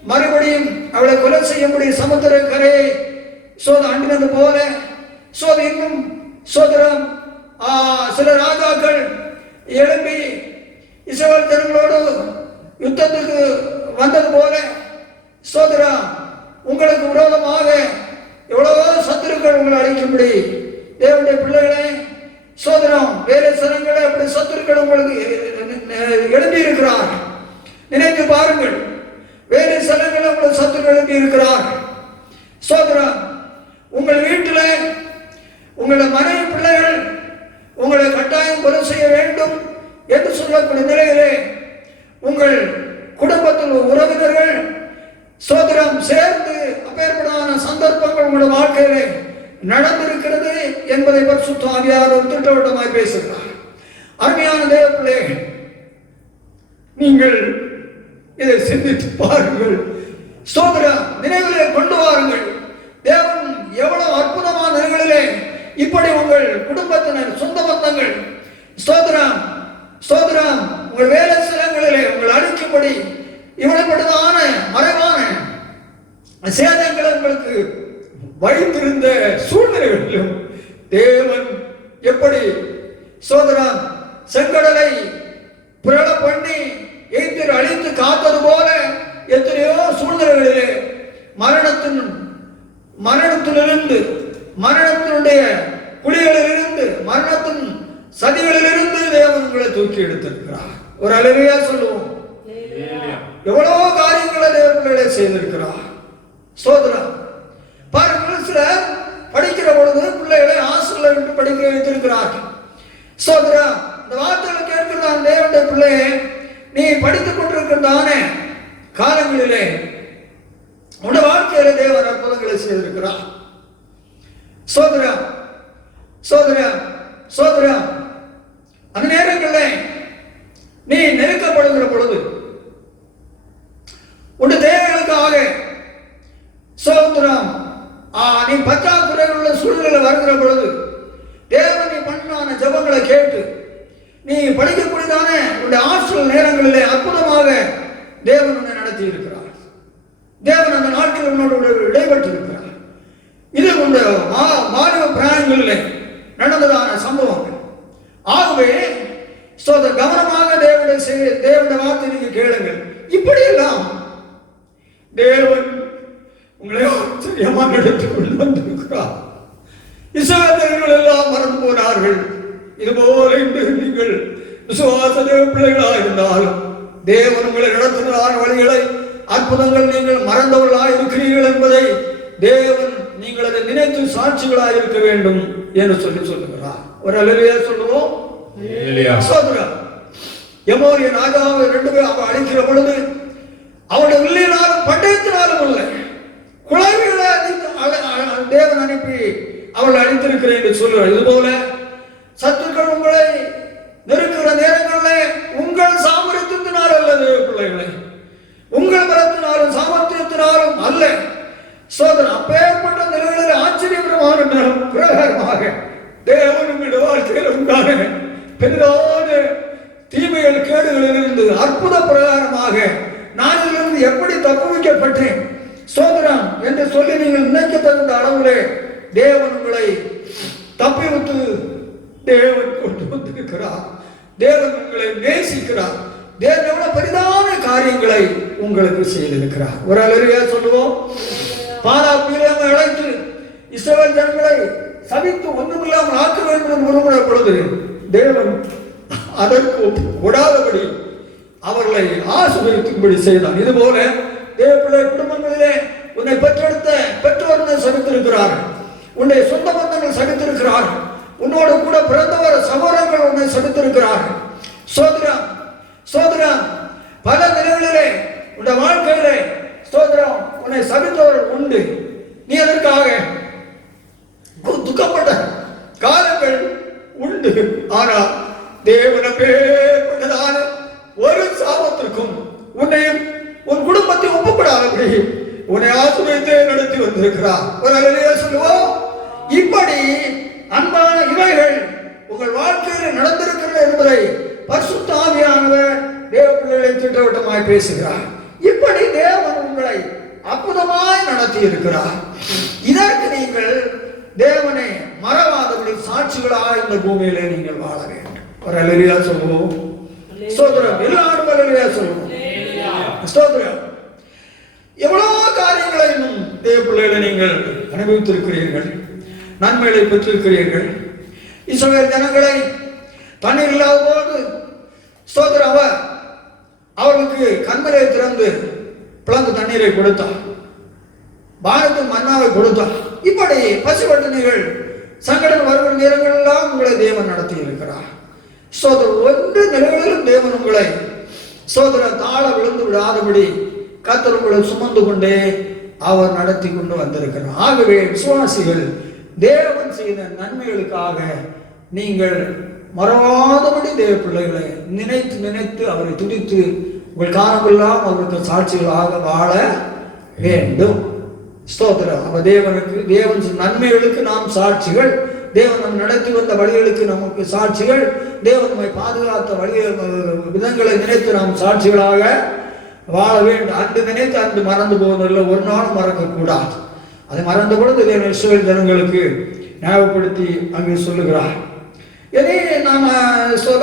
மறுபடியும் அவளை கொலை செய்யும்படி சமுத்திர கரையை அண்டினது போல இன்னும் சோதரம் சில ராஜாக்கள் எழும்பி இஸ்ரவேல் ஜனங்களோடு யுத்தத்துக்கு வந்தது போல சோதரம் உங்களுக்கு விரோதமாக எவ்வளவோ சத்துருக்கள் உங்களை அழிக்கும்படி தேவனுடைய பிள்ளைகளை சோதரம் வேறு சனங்களை அப்படி சத்துருக்கள் உங்களுக்கு எழுப்பி இருக்கிறார்கள். நினைத்து பாருங்கள். வேறு சனங்களை உங்களுக்கு சத்துருக்கள் எழுப்பி இருக்கிறார்கள். சோதரம் உங்கள் வீட்டில் உங்களை மனைவி பிள்ளைகள் உங்களை கட்டாயம் கொலை செய்ய வேண்டும் என்று சொல்லக்கூடிய நிலையிலே உங்கள் குடும்பத்தில் உறவினர்கள் சோதரம் சேர்ந்து அப்பேற்படான சந்தர்ப்பங்கள் உங்களுடைய வாழ்க்கையிலே நடந்திருக்கிறது என்பதை பரிசுத்த ஆவியானவர் திட்டவட்டமாய் பேசுகிறார். அருமையான தேவ பிள்ளைகள், நீங்கள் இதை சிந்தித்து பாருங்கள். சோதரம் நினைவிலே கொண்டு வாருங்கள். தேவன் எவ்வளவு அற்புதமான நிலைகளிலே இப்படி உங்கள் குடும்பத்தினர், சொந்த பந்தங்கள் ஸ்தோத்திரம் உங்கள் வேலை ஸ்தலங்களிலே உங்கள் அழிக்கும்படி இவ்வளவுதான மறைவான சேதங்களை உங்களுக்கு வைத்திருந்த சூழ்நிலைகளிலும் தேவன் எப்படி சோதரம் செங்கடலை புரள பண்ணி எகிப்தில் அழித்து காத்தது போல எத்தனையோ சூழ்நிலைகளிலே மரணத்திலிருந்து மரணத்தினுடைய குழிகளிலிருந்து மரணத்தின் சதிகளிலிருந்து தேவன் உங்களை தூக்கி எடுத்திருக்கிறார். ஒரு அல்லேலூயா சொல்லுவோம். எவ்வளவோ காரியங்களை தேவன்களை செய்திருக்கிறார். சோதரம் பாருங்கள், சிலர் படிக்கிற பொழுது பிள்ளைகளை ஆசிரியர்களை விட்டு படிக்க வைத்திருக்கிறார்கள். சோதரம் இந்த வார்த்தைகளை கேட்கிறான். தேவனுடைய பிள்ளையை நீ படித்துக் கொண்டிருக்கிறதானே காலங்களிலே உடைய வாழ்க்கையில தேவன் அற்புதங்களை செய்திருக்கிறார். சோதரம் அந்த நேரங்களில் நீ நெருக்கப்படுகிற பொழுது உன் தேவைகளுக்காக சோதரம் நீ பற்றாக்குறை உள்ள சூழ்நிலை வருகிற பொழுது தேவன் நீ பண்ணான ஜபங்களை கேட்டு நீ படிக்கக்கூடியதான உன்னுடைய ஆற்றல் நேரங்களிலே அற்புதமாக தேவன் உன்னை நடத்தி இருக்கிறார். தேவன் அந்த நாட்கள் உன்னோடு இடைபெற்று இருக்கிறார். இது உன்னுடைய மாணவ பிராயங்களிலே நடந்ததான சம்பவங்கள். ஆகவே கவனமாக தேவனுடைய வார்த்தை நீங்க கேளுங்கள். இப்படியெல்லாம் தேவன் உங்களை ஆச்சரியமாக எடுத்துக் கொண்டு வந்திருக்கிறார். இஸ்ரவேலர்கள் எல்லாம் மறந்து போனார்கள். இதுபோல இன்று நீங்கள் விசுவாச தேவ பிள்ளைகளாக இருந்தாலும் தேவன் உங்களை நடத்துகிறார் வழிகளை அற்புதங்கள் நீங்கள் மறந்தவர்களாக இருக்கிறீர்கள் என்பதை தேவன் நீங்கள் அதை நினைத்து சாட்சிகளாக இருக்க வேண்டும் என்று சொல்லுகிறார். ஒரு அல்லேலூயா சொல்லுவோம். சோதரம் எமோரிய ராஜாவை 2 பேர் அவன் அழிக்கிற பொழுது அவருடைய வில்லினாலும் பட்டயத்தினாலும் இல்லை, குழந்தைகளை தேவன் அனுப்பி அவர்கள் அழித்திருக்கிறேன் என்று சொல்லுவார். இதுபோல சத்துருக்கள் உங்களை நெருக்கிற நேரங்களில் உங்கள் சாமர்த்தியத்தினால் அல்ல, தேவ பிள்ளைகளை உங்கள் பலத்தினாலும் சாமர்த்தியத்தினாலும் அல்ல, வாழ்க்கையில் உண்டான பெரிதான தீமைகள் கேடுகளிலிருந்து அற்புத பிரகாரமாக நான் இதிலிருந்து எப்படி தப்புவிக்கப்பட்டேன் சோதரம் என்று சொல்லி நீங்கள் நினைக்க தகுந்த அளவிலே தேவன் உங்களை தப்பிவித்து தேவன் கொண்டு வந்திருக்கிறார். தேவன் உங்களை நேசிக்கிறார். தேவன் எவ்வளவு பெரிதான காரியங்களை உங்களுக்கு செய்திருக்கிறார். ஒரு அல்லேலூயா சொல்லுவோம். பாலாப்பீலாக அழைத்து இஸ்ரவேல் ஜனங்களை சபித்து ஒன்றுமில்லாமல் ஆக்க வேண்டும் என்று விரும்பின பொழுது தேவன் அதற்கு கொடாதபடி அவர்களை ஆசீர்வதிக்கும்படி செய்தான். இதுபோல தேவப்பிள்ளை குடும்பங்களிலே உன்னை பெற்றெடுத்த பெற்றோர்கள் சபித்திருக்கிறார்கள். உன்னுடைய சொந்த பந்தங்கள் சபித்திருக்கிறார்கள். உன்னோடு கூட பிறந்தவர் சகோதரர்கள் உன்னை சபித்திருக்கிறார்கள். சோதரம் சோதரம் பல நிலைகளிலே உன்னுடைய வாழ்க்கையிலே சோதரம் உன்னை சபித்தவர்கள் உண்டு. நீ அதற்காக துக்கப்பட்ட காலங்கள் உண்டு. ஆனால் தேவனே ஒரு சாபத்திற்கும் உன்னையும் உன் குடும்பத்தை ஒப்புப்படாதபடி உன்னை ஆசீர்வதித்து நடத்தி வந்திருக்கிறார். ஒரு அல்லேலூயா சொல்லுவோம். இப்படி அன்பான இவைகள் உங்கள் வாழ்க்கையில் நடந்திருக்கிறது என்பதை பரிசுத்த ஆவியானவர் தேவ பிள்ளைகளை திட்டவட்டமாய் பேசுகிறார். இப்படி தேவன் உங்களை அற்புதமாய் நடத்தி இருக்கிறார். இதற்கு நீங்கள் தேவனை மறவாதபடி சாட்சிகளாக இந்த பூமியிலே நீங்கள் வாழ வேண்டும். ஒரு அல்லேலூயா சொல்லுவோம். ஸ்தோத்திரம். எல்லாரும் அல்லேலூயா சொல்லுவோம். ஸ்தோத்திரம். எவ்வளவு காரியங்களை இன்னும் தேவ பிள்ளைகளை நீங்கள் அனுபவித்திருக்கிறீர்கள், நன்மைகளை பெற்றிருக்கிறீர்கள். இஸ்ரவேல் ஜனங்களை தண்ணீர் இல்லாத போது ஸ்தோத்திரம் அவர்களுக்கு கண்மலை திறந்து பிளந்து தண்ணீரை கொடுத்தார். பாரத்தின் மன்னாவை கொடுத்தார். இப்படி பசுபட்டினிகள் சங்கடம் வருகிற நேரங்கள் எல்லாம் உங்களை தேவன் நடத்தி இருக்கிறார். சோதரர் ஒன்று நிலைகளிலும் தேவன் உங்களை சோதர தாழ விழுந்து விடாதபடி கர்த்தர் உங்களை சுமந்து கொண்டே அவர் நடத்தி கொண்டு வந்திருக்கிறார். ஆகவே விசுவாசிகள் தேவன் செய்த நன்மைகளுக்காக நீங்கள் மறவாதபடி தேவ பிள்ளைகளை நினைத்து நினைத்து அவரை துதித்து உங்கள் காலமெல்லாம் அவருக்கு சாட்சிகளாக வாழ வேண்டும். ஸ்தோத்திரம். அவ தேவனுக்கு தேவன் நன்மைகளுக்கு நாம் சாட்சிகள். தேவன் நம் நடத்தி வந்த வழிகளுக்கு நமக்கு சாட்சிகள். தேவன் நம்மை பாதுகாத்த வழி விதங்களை நினைத்து நாம் சாட்சிகளாக வாழ வேண்டும். அன்று நினைத்து அன்று மறந்து போவதில்லை, ஒரு நாளும் மறக்கக்கூடாது. அதை மறந்த பொழுது தேவன் இஸ்ரவேல் ஜனங்களுக்கு ஞாபகப்படுத்தி அங்கே சொல்லுகிறார். இதே நாம்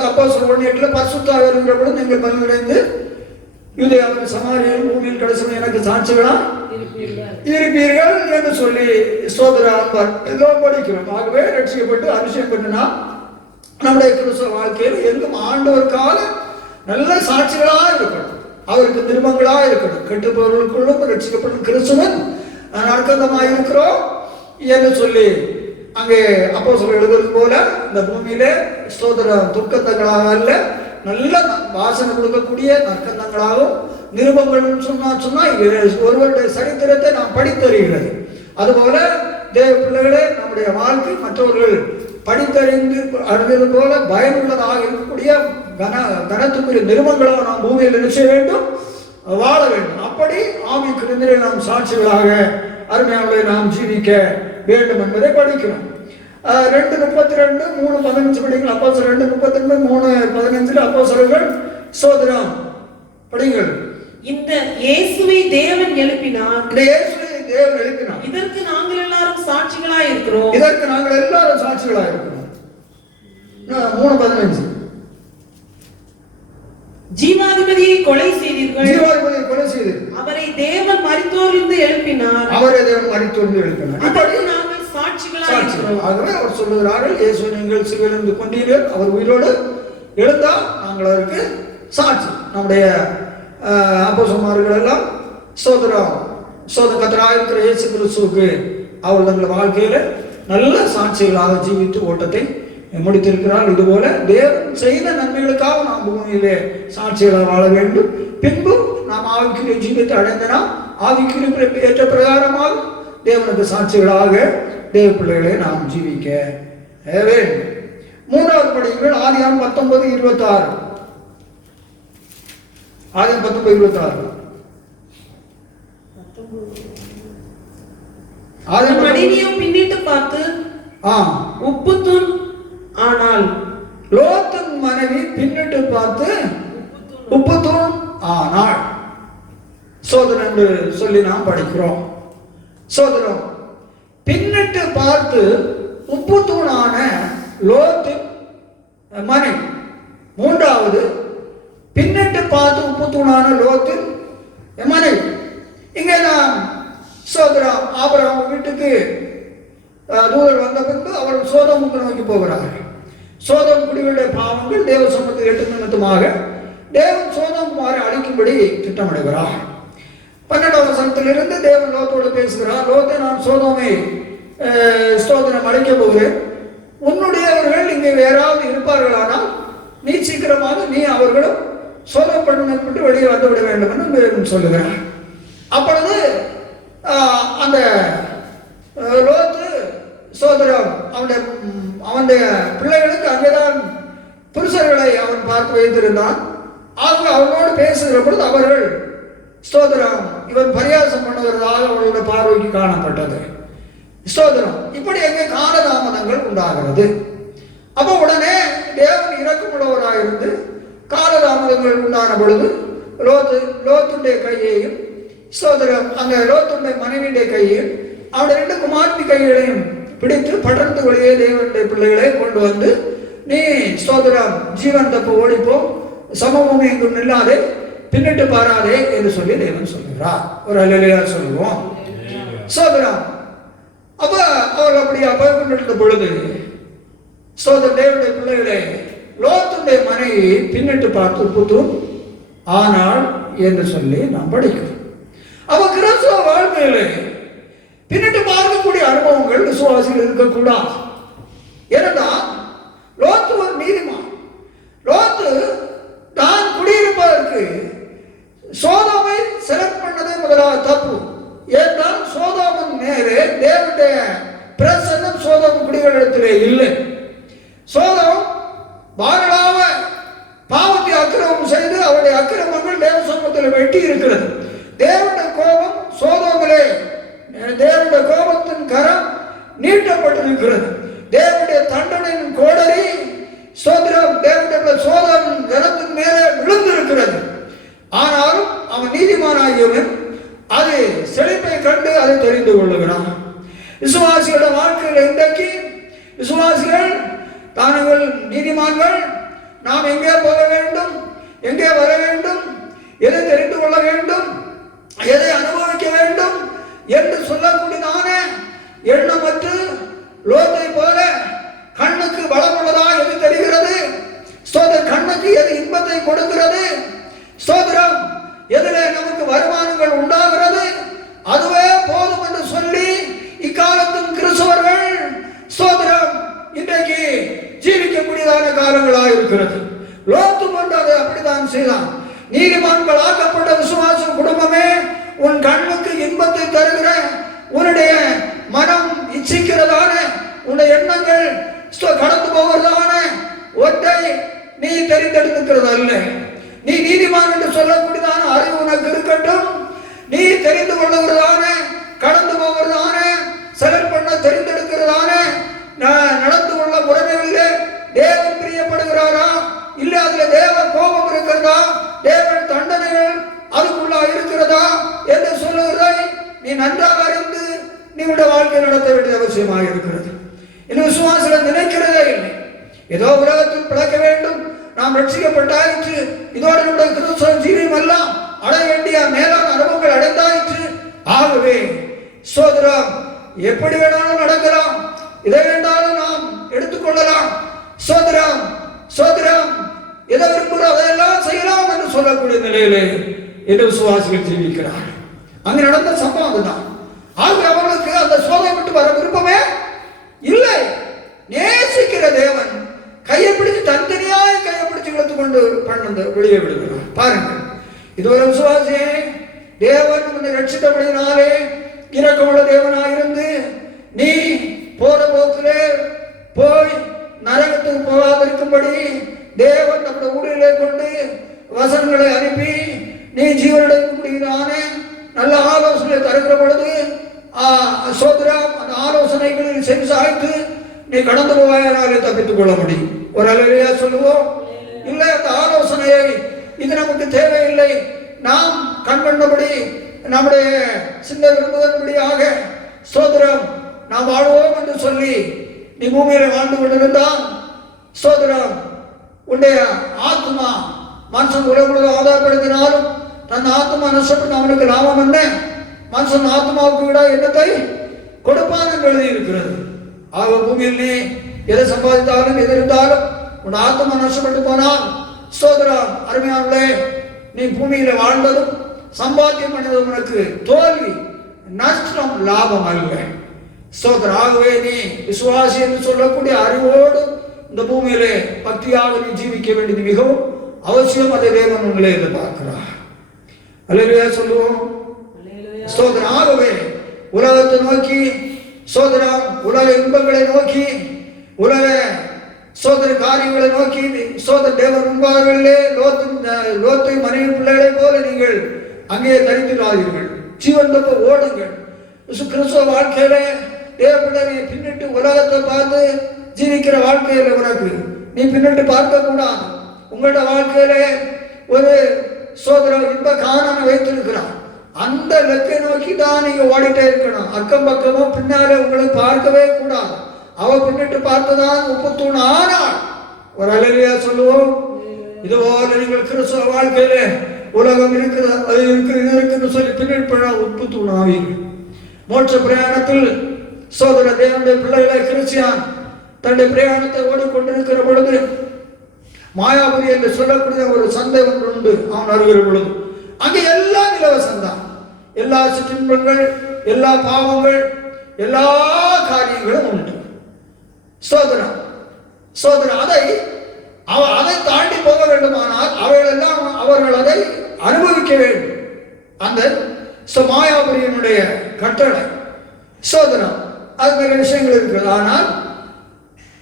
அப்போஸ்தலர் 1:8 பரிசுத்த ஆவியானவர் வருகின்ற பொழுது நீங்கள் பலனடைந்து யூதேயாவின் சமாரியாவின் பூமியின் கடைசியில் எனக்கு சாட்சிகளா இருப்பீர்கள் என்று சொல்லி ஸ்தோத்திரம் எல்லாம் படிக்கிறோம். ஆகவே ரட்சிக்கப்பட்டு அபிஷேகம் பண்ணினா நம்முடைய கிறிஸ்தவ வாழ்க்கையில் எங்கும் ஆண்டவருக்காக நல்ல சாட்சிகளா இருக்கணும், அவருக்கு திருமங்களா இருக்கணும். கெட்டுப்பவர்களுக்குள்ளும் ரட்சிக்கப்படும் கிறிஸ்துவன் நற்கந்தமாக இருக்கிறோம் என்று சொல்லி அங்கே அப்போஸ்தலர் எழுதுவது போல இந்த பூமியிலே ஸ்தோத்திரம் துக்கத்தங்களாக அல்ல, நல்ல வாசனை கொடுக்கக்கூடிய நற்கந்தங்களாகவும் நிருபங்கள் சொன்னா ஒருவருடைய சரித்திரத்தை நாம் படித்தறிகிறது. அதுபோல தேவ பிள்ளைகளே நம்முடைய வாழ்க்கை மற்றவர்கள் படித்தறிந்து அறிந்தது போல பயனுள்ளதாக இருக்கக்கூடிய கனத்துக்குரிய நிருபங்களாக நாம் பூமியில் என்ன செய்ய வேண்டும், வாழ வேண்டும். அப்படி ஆவிக்கு நிலையில் நாம் சாட்சிகளாக அருமையானவர்களை நாம் ஜீவிக்க வேண்டும் என்பதை படிக்கிறோம். 2:32 3:15 படிங்கள். அப்போஸ்தலர் 2:32 3:15 அப்போஸ்தலர்கள் சோதரம் படிங்கள். இந்த இயேசுவை தேவன் எழுப்பினார். இந்த இயேசுவை தேவன் எழுப்பினார். இதற்கு நாங்கள் எல்லாரும் சாட்சிகளாய் இருக்கிறோம். இதற்கு நாங்கள் எல்லாரும் சாட்சிகளாய் இருக்கிறோம். 3:15 ஜீவாதிபதியை கொலை செய்தீர்கள். ஜீவாதிபதியை கொலை செய்தீர்கள். அவரை தேவன் மரித்தோரிலிருந்து எழுப்பினார். அவரை தேவன் மரித்தோரிலிருந்து எழுப்பினார். இப்படி நாங்கள் சாட்சிகளாய் இருக்கிறோம். ஆகவே அவர் சொல்லுகிறார்கள், இயேசு நீங்கள் சிலுவையிலிருந்து கொண்டீர்கள், அவர் உயிரோடு எழுந்தால் நாங்கள் அவருக்கு சாட்சி. நம்முடைய அப்போஸ்தலர்கள் எல்லாம் கர்த்தராகிய இருக்கிற இயேசு கிறிஸ்துவுக்கு அவர்கள் தங்கள் வாழ்க்கையில நல்ல சாட்சிகளாக ஜீவித்து ஓட்டத்தை முடித்திருக்கிறார். இதுபோல தேவன் செய்த நன்மைகளுக்காக நாம் பூமியிலே சாட்சிகளாக வாழ வேண்டும். பின்பு நாம் ஆவிக்குரிய ஜீவித்தை அடைந்தனா ஆவிக்குரிய ஏற்ற பிரகாரமாக தேவனுக்கு சாட்சிகளாக தேவ பிள்ளைகளை நாம் ஜீவிக்க வேண்டும். 3வது படிங்கள். ஆதியாகமம் 19:26. ஆதியாகமம் 19:26. மனைவியை பின்னிட்டு பார்த்து உப்பு தூண் ஆனால் லோத்தின் மனைவி பின்னிட்டு பார்த்து உப்புத்தூண் ஆனாள். சோதரன் என்று சொல்லி நாம் படிக்கிறோம். சோதரம் பின்னிட்டு பார்த்து உப்புத்தூணான லோத்தின் மனைவி. மூன்றாவது பின்னிட்டு பார்த்து உப்புத்தூணான லோத்தின் மனைவி. இங்கே நாம் சோதரம் ஆபிரகாம் வீட்டுக்கு தூதர் வந்த பின்பு அவர்கள் சோதோமுக்கு நோக்கி போகிறார்கள். சோதோம் குடிகளுடைய பாவங்கள் தேவ சமூகத்தில் எட்டு நிமித்தமாக தேவன் சோதோமுமாரை அழிக்கும்படி திட்டமிடுகிறார். 12ஆம் வசனத்திலிருந்து தேவன் லோத்தோடு பேசுகிறார். லோத்தை, நான் சோதோமை ஸ்தோத்திரம் அழிக்க போகிறேன். உன்னுடையவர்கள் இங்கே வேறாவது இருப்பார்களானால் நீ சீக்கிரமாக நீ அவர்களும் சோதம் பண்ணப்பட்டு வெளியே வந்துவிட வேண்டும் என்று தேவன் சொல்லுகிறார். அப்பொழுது அந்த லோத்து சோதரம் அவனுடைய பிள்ளைகளுக்கு அங்கேதான் புருஷர்களை அவன் பார்த்து வைத்திருந்தான். ஆக அவனோடு பேசுகிற பொழுது அவர்கள் ஸ்தோத்திரம் இவன் பரியாசம் பண்ணுகிறதாக அவர்களுடைய பார்வைக்கு காணப்பட்டது. ஸ்தோத்திரம் இப்படி எங்கே காலதாமதங்கள் உண்டாகிறது. அப்போ உடனே தேவன் இரக்கமுள்ளவராயிருந்து காலதாமதங்கள் உண்டான பொழுது லோத்துடைய கையையும் ஸ்தோத்திரம் அந்த லோத்துடைய மனைவியுடைய கையையும் அவருடைய 2 குமார்த்தி கைகளையும் பிடித்து படர்ந்து வெளியே தேவனுடைய பிள்ளைகளை கொண்டு வந்து, நீ ஸ்தோத்திரம் ஜீவன் தப்பு ஓடிப்போ, சமூகம் எங்கும் நில்லாதே, பின்னிட்டு பாராதே என்று சொல்லி தேவன் சொல்லுகிறார். ஒரு அல்லேலூயா சொல்லுவோம். ஸ்தோத்திரம். அப்ப அவர்கள் அப்படி போய் கொண்டிருந்த பொழுது ஸ்தோத்திரம் தேவனுடைய பிள்ளைகளே, லோத்துடைய மனைவி பின்னிட்டு பார்த்து உப்புத்தூண் ஆனால் என்று சொல்லி நாம் படிக்கிறோம். அவ கிறிஸ்துவ வாழ்க்கையிலே பின்னிட்டு பார்க்கக்கூடிய அனுபவங்கள் விசுவாசிகள் இருக்கக்கூடாது. ஏனென்றால் லோத்து ஒரு நீதிமான். லோத்து தான் குடியிருப்பதற்கு சோதோமை செலக்ட் பண்ணதே முதலாவது தப்பு. ஏனென்றால் சோதோமின் நேரே தேவனுடைய பிரசன்னம் சோதோம் குடிகளிடத்திலே இல்லை. சோதோம் வாரளாவ பாவத்தை அக்கிரமம் செய்து அவருடைய அக்கிரமங்கள் தேவ சமூகத்தில் வெட்டி இருக்கிறது. தேவனுடைய கோபம் சோதோமிலே, தேவனுடைய கோபத்தின் கரம் நீட்டப்பட்டிருக்கிறது. தேவனுடைய தண்டனையின் கோடரி சோதரம் தேவனுடைய சோதம் ஜனத்தின் மேலே விழுந்திருக்கிறது. ஆனாலும் அவன் நீதிமானாகியவன் அது செழிப்பை கண்டு அதை தெரிந்து கொள்ளுகிறான். விசுவாசிகளோட வாழ்க்கையில் இன்றைக்கு விசுவாசிகள் தாங்கள் நீதிமான்கள், நாம் எங்கே போக வேண்டும், எங்கே வர வேண்டும், எதை தெரிந்து கொள்ள வேண்டும், எதை அனுபவிக்க வேண்டும் என்று சொல்லக்கூடியதான எண்ணமற்று லோத்தை போல கண்ணுக்கு பலமுள்ளதா எது தெரிகிறது, கண்ணுக்கு எது இன்பத்தை கொடுக்கிறது, ஸ்தோத்திரம் எதிலே நமக்கு வருமானங்கள் உண்டாகிறது, அதுவே போதும் என்று சொல்லி இக்காலத்தின் கிறிஸ்தவர்கள் ஸ்தோத்திரம் இன்றைக்கு ஜீவிக்கக்கூடியதான காலங்களாக இருக்கிறது. லோத்து கொண்டது அப்படித்தான் செய்தான். நீதிமான்கள் ஆக்கப்பட்ட விசுவாச குடும்பமே, உன் கண்ணுக்கு இன்பத்தை தருகிற, உன்னுடைய மனம் இச்சிக்கிறதான, உன்னுடைய எண்ணங்கள் கடந்து போகிறதான ஒன்றை நீ தெரிந்தெடுக்கிறது அல்ல. நீ நீதிமான் என்று சொல்லக்கூடியதான அறிவு உனக்கு இருக்கட்டும். நீ தெரிந்து கொள்ளுகிறதான, கடந்து போகிறதான, செலக்ட் பண்ண தெரிந்தெடுக்கிறதான நடந்து கொள்ள முறைகளிலே தேவன் பிரியப்படுகிறாரா, இல்ல அதுல தேவ கோபம் இருக்கிறதா, தேவன் தண்டனைகள் அதுக்குள்ளா இருக்கிறதா என்று சொல்லுகிறதை நீ நன்றாக அறிந்து நீ உடைய வாழ்க்கை நடத்த வேண்டிய அவசியமாக இருக்கிறது. இன்னும் விசுவாசம் நினைக்கிறதே இல்லை. ஏதோ உலகத்தில் பிழைக்க வேண்டும், நாம் ரட்சிக்கப்பட்டாயிற்று, இதோடு நம்முடைய கிறிஸ்தவ ஜீவியம் எல்லாம் அடைய வேண்டிய மேலான அனுபவங்கள் அடைந்தாயிற்று. ஆகவே சோதரம் எப்படி வேணாலும் நடக்கலாம், இதை வேண்டாலும் நாம் எடுத்துக்கொள்ளலாம், சோதரம் சோதரம் எதை விரும்புகிறோம் அதையெல்லாம் செய்யலாம் என்று சொல்லக்கூடிய நிலையிலே என்று விசுவாசிகள் ஜீவிக்கிறார். அங்கு நடந்த சம்பவம் அதுதான். ஆக அவர்களுக்கு அந்த சோதனை விட்டு வர விருப்பமே இல்லை. நேசிக்கிற தேவன் கையை பிடிச்சு தனித்தனியாய் கையை பிடிச்சு இழுத்துக்கொண்டு பண்ண வெளியே விடுகிறார். பாருங்கள், இது ஒரு விசுவாசியே. தேவன் உன்னை ரட்சித்தபடினாலே இரக்கமுள்ள தேவனாயிருந்து நீ போற போக்கிலே போய் நரகத்துக்கு போகாதிருக்கும்படி தேவன் நம்முடைய ஊழியர்களை கொண்டு வசனங்களை அனுப்பி நீ ஜீவனடையக்கூடியதான நல்ல ஆலோசனை தருகிற பொழுது சோதரம் அந்த ஆலோசனைகளில் செவி சாய்த்து நீ கடந்து போவாயானாலே தப்பித்துக் கொள்ள முடியும். ஒரு அல்லேலூயா சொல்லுவோம். இல்லை, அந்த ஆலோசனையை இது நமக்கு தேவையில்லை, நாம் கண்கண்டபடி நம்முடைய சின்ன விரும்புவதன்படியாக ஸ்தோத்திரம் நாம் வாழ்வோம் என்று சொல்லி நீ பூமியில வாழ்ந்து கொண்டிருந்தால் ஸ்தோத்திரம் உன்னுடைய ஆத்மா மனுஷன் உலக ஆதாயப்படுத்தினாலும் தன் ஆத்மா நஷ்டப்பட்டு அவனுக்கு லாபம் என்ன? மனுஷன் ஆத்மாவுக்கு விட என்னத்தை கொடுப்பான் என்று எழுதி இருக்கிறது. ஆக பூமியில் நீ எதை சம்பாதித்தாலும் எது இருந்தாலும் உன் ஆத்மா நஷ்டப்பட்டு போனால் ஸ்தோத்திரம் அருமையானே, நீ பூமியில வாழ்ந்ததும் சம்பாத்தியம் பண்ணதும் உனக்கு தோல்வி, நஷ்டம், லாபம் அல்ல. ஸ்தோத்திரம். ஆகவே நீ விசுவாசி என்று சொல்லக்கூடிய அறிவோடு இந்த பூமியிலே பக்தியாக நீ ஜீவிக்க வேண்டியது மிகவும் அவசியம். அதை தேவன் உங்களை எதிர்பார்க்கிறார். அல்லேலூயா சொல்லுவோம். ஸ்தோத்திரம். ஆகவே உலகத்தை நோக்கி ஸ்தோத்திரம், உலக இன்பங்களை நோக்கி, உலக சோதர காரியங்களை நோக்கி சோதர தேவன் முன்பாகவே லோத்தை மனைவி பிள்ளைகளை போல நீங்கள் அங்கே தரித்துள்ளார்கள். ஜீவன் தப்ப ஓடுங்கள். கிறிஸ்துவ வாழ்க்கையில தேவ பிள்ளையை பின்னிட்டு உலகத்தை பார்த்து ஜீவிக்கிற வாழ்க்கையில உனக்கு நீ பின்னிட்டு பார்க்க கூடாது. உங்களோட வாழ்க்கையில ஒரு சோதர இன்ப காரணம் வைத்திருக்கிறான். அந்த லெக்கை நோக்கி தான் நீங்க ஓடிட்டே இருக்கணும். அக்கம் பக்கமும் பின்னாலே உங்களை பார்க்கவே கூடாது. அவ பின்னிட்டு பார்த்துதான் உப்பு தூண் ஆனாள். ஒரு அல்லேலூயா சொல்லுவோம். இதுபோல நீங்கள் கிறிஸ்துவ வாழ்க்கையில உலகம் இருக்குது, அது இருக்குது, இது இருக்குன்னு சொல்லி பின்னிட்டு உப்பு தூண் ஆவீர்கள். மோட்ச பிரயாணத்தில் சோதர தேவனுடைய பிள்ளைகளை கிறிஸ்தியான் தன்னுடைய பிரயாணத்தை ஓடிக்கொண்டிருக்கிற பொழுது மாயாபுரி என்று சொல்லக்கூடிய ஒரு சந்தை ஒன்று உண்டு. அவன் வருகிற பொழுது அங்கே எல்லாம் இலவசம்தான். எல்லா சிற்றின்பங்கள், எல்லா பாவங்கள், எல்லா காரியங்களும் உண்டு. சோதரம் சோதரம் அதை தாண்டி போக வேண்டுமானால் அவர்கள் அதை அனுபவிக்க வேண்டும். அந்த மாயாபுரியினுடைய கட்டளை சோதனம், அது நிறைய விஷயங்கள் இருக்கிறது. ஆனால்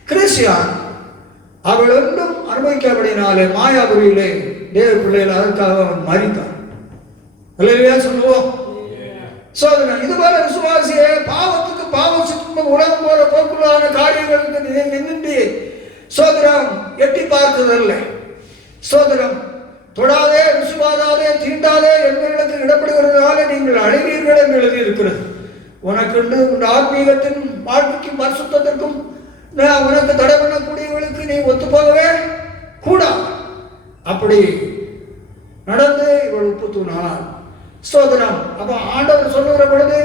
கிறிஸ்டியான் அவள் ஒன்றும் அனுபவிக்கப்படினாலே மாயாபுரியிலே தேவ பிள்ளைகள் அதற்காக அவன் மரித்தான். அல்லேலூயா சொல்லுவோம். சோதனை இதுபோல விசுவாசியே பாவத்துக்கு பாவம் சுற்றும் உலகம் போல போக்குள்ளான காரியங்களுக்கு நின்று சோதரம் எட்டி பார்க்குதல்ல. சோதரம் தொடாதே, விசுவாதாதே, தீண்டாதே என்பவர்களுக்கு இடப்படுகிறதால நீங்கள் அழிவீர்கள் என்று எழுதி இருக்கிறது. உனக்கு உன் ஆத்மீகத்தின் வாழ்க்கைக்கும் பரிசுத்தத்திற்கும் உனக்கு தடை பண்ணக்கூடியவர்களுக்கு நீ ஒத்துப்போகவே கூடாது. அப்படி நடந்து இவள் உப்பு தூணாள். ஸ்தோத்திரம். அப்ப ஆண்டவர் சொல்லுகிற பொழுது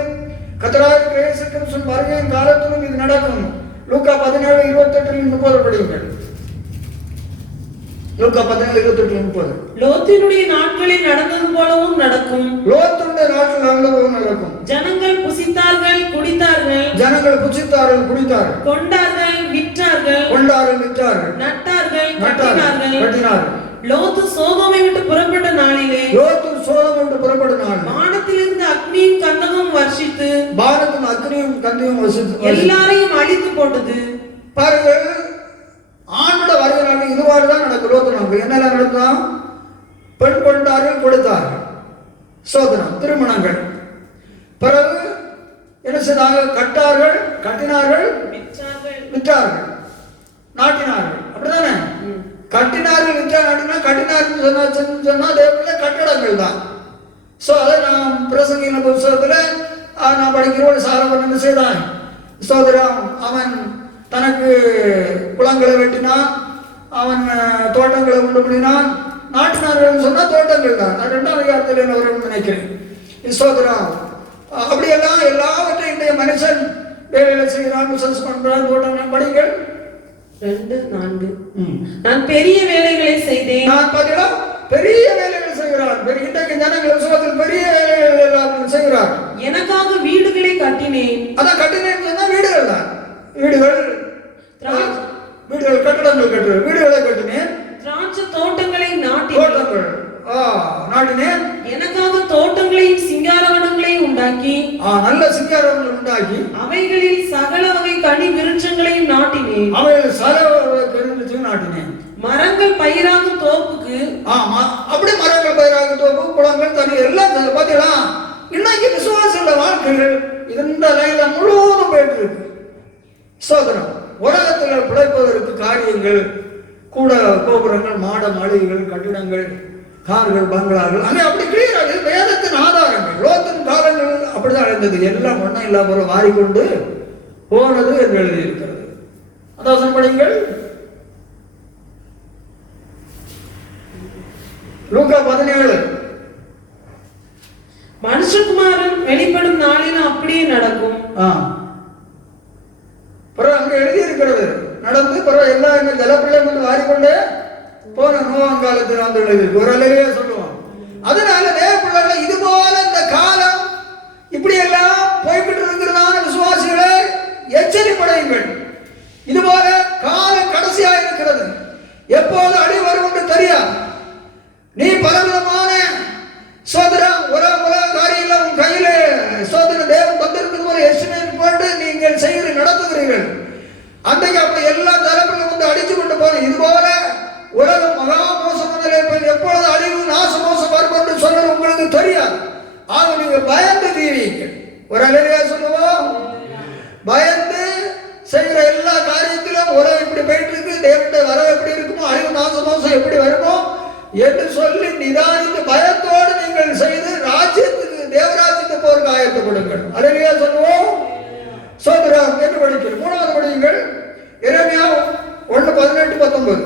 கர்த்தராகிய இயேசு கிறிஸ்து வருகையின் காலத்திலும் இது நடக்கும். லூக்கா 17:28-30 படியுங்கள். லூக்கா 17:28-30. லோத்தினுடைய நாட்களில் நடந்தது போலவும் நடக்கும். லோத்தினுடைய நாட்களில் நடந்தது போலவும் நடக்கும். ஜனங்கள் புசித்தார்கள், குடித்தார்கள். ஜனங்கள் புசித்தார்கள், குடித்தார்கள். கொண்டார்கள், விற்றார்கள். கொண்டார்கள், விற்றார்கள். நட்டார்கள், கட்டினார்கள். லோத்து சோதோமை விட்டு புறப்பட்ட நாளிலே வானத்திலிருந்து அக்னியும் கந்தமும் வர்ஷித்து எல்லாரையும் அழித்து போட்டது. பாருங்கள், ஆண்டோட வருகிறாங்க. இதுவாறுதான் நடக்கும். லோத்து நமக்கு என்னெல்லாம் நடக்கும்? பெண் கொண்டார்கள், கொடுத்தார்கள். சோதனம், திருமணங்கள். பிறகு என்ன செய்தார்கள்? கட்டார்கள், கட்டினார்கள், விற்றார்கள், நாட்டினார்கள். அப்படிதானே? கட்டினார்கள், விற்றார்கள். கட்டினார்கள் சொன்னா தேவனுடைய கட்டடங்கள் தான். ஸோ அதை நாம் பிரசங்கின புத்தகத்தில் நான் படிக்கிறோம். சாலமோன் என்ன செய்தான்? சோதரம், அவன் தனக்கு குளங்களை வெட்டினான், அவன் தோட்டங்களை உண்டு பண்ணினான். நாட்டினார்கள் சொன்னா தோட்டங்கள் தான். நான் 2ஆம் அதிகாரத்தில் என்ன வரும்னு நினைக்கிறேன். சோதரம் அப்படியெல்லாம் எல்லாவற்றையும் இன்றைய மனுஷன் வேலையில செய்கிறான், பிசினஸ் பண்றான், தோட்டம் படிங்கள். 2:4. நான் பெரிய வேலைகளை செய்தேன். நான் பார்த்தீங்களா, பெரிய வேலைகள் செய்கிறார். இன்றைக்கு ஜனங்கள் விசுவாசத்தில் பெரிய வேலைகள் எல்லாம் செய்கிறார். எனக்காக வீடுகளை கட்டினேன். அதான் கட்டினேன் சொன்னா வீடுகள் தான். வீடுகள், கட்டடங்கள் கட்டுறது. வீடுகளை கட்டினேன். திராட்சை தோட்டங்களை நாட்டினேன். எனக்காக தோட்டங்களையும் சிங்காரவனங்களையும் உண்டாக்கி, நல்ல சிங்காரவனங்களை உண்டாக்கி, அவைகளில் சகல வகை கனி விருட்சங்களையும் நாட்டினேன். அவைகள் சகல வகை கனி விருட்சங்களையும் நாட்டினேன். மரங்கள் பயிராகும் தோப்புக்கு, அப்படி மரங்கள் பயிராகும் தோப்பு, குளங்கள், தண்ணி எல்லாம் பாத்தீங்களா? இன்னைக்கு விசுவாச வாழ்க்கைகள் இந்த லைன்ல முழுவதும் போயிட்டு இருக்கு. சோதனம் உலகத்தில் பிழைப்பதற்கு காரியங்கள் கூட, கோபுரங்கள், மாட மாளிகைகள், கட்டிடங்கள், கார்கள், பங்களாக்கள், அங்கே அப்படி கிளியராக வேதத்தின் ஆதாரங்கள். லோத்தின் காலங்கள் அப்படிதான் இருந்தது. எல்லாம் ஒன்றும் இல்லாம போல மாறிக்கொண்டு போனது என்று எழுதியிருக்கிறது. அதான் படிங்கள் லூக்கா 17. மனுஷகுமாரன் வெளிப்படும் நாளில் அப்படியே நடக்கும். அங்க எழுதி இருக்கிறது நடந்து பிறகு எல்லாம் எங்க ஜலப்பிள்ளை வந்து வாரிக்கொண்டே போன நோவான் காலத்தில் வந்து எழுதி ஒரு அலையே சொல்லுவோம். அதனால தேவ பிள்ளைகளை இது போல இந்த காலம் இப்படி எல்லாம் போய்கிட்டு இருக்கிறதான விசுவாசிகளை எச்சரிப்படையுங்கள். இது போல காலம் கடைசியா இருக்கிறது. எப்போது அடி வரும் என்று தெரியாது. நீ பலவிதமான சோதரம் உலக காரியங்கள் உன் கையில சோதர தேவன் தந்திருக்கிறது போல எஸ்டிமேட் போட்டு நீங்கள் செய்து நடத்துகிறீர்கள். அன்றைக்கு அப்படி எல்லா தரப்பிலும் வந்து அடித்து கொண்டு போன இது போல உலகம் மகா மோசம் எப்பொழுது அழிவு நாச மோசம் வரும் என்று சொல்றது உங்களுக்கு தெரியாது. ஆக நீங்க பயந்து தீவீங்க. ஒரு அலையா சொல்லுவோம், பயந்து செய்கிற எல்லா காரியத்திலும் உலகம் இப்படி போயிட்டு இருக்கு, தேவனுடைய வரவு எப்படி இருக்குமோ, அழிவு நாச மோசம் எப்படி வருமோ என்று சொல்லி நிதானித்து பயத்தோடு நீங்கள் செய்து ராஜ்யத்துக்கு தேவராஜ்யத்துக்கு போருக்கு ஆயத்தப்படுங்கள். அலையா சொல்லுவோம். சோதரம் என்று படிக்கிறோம். 3வது படியுங்கள் எரேமியா 1:18-19.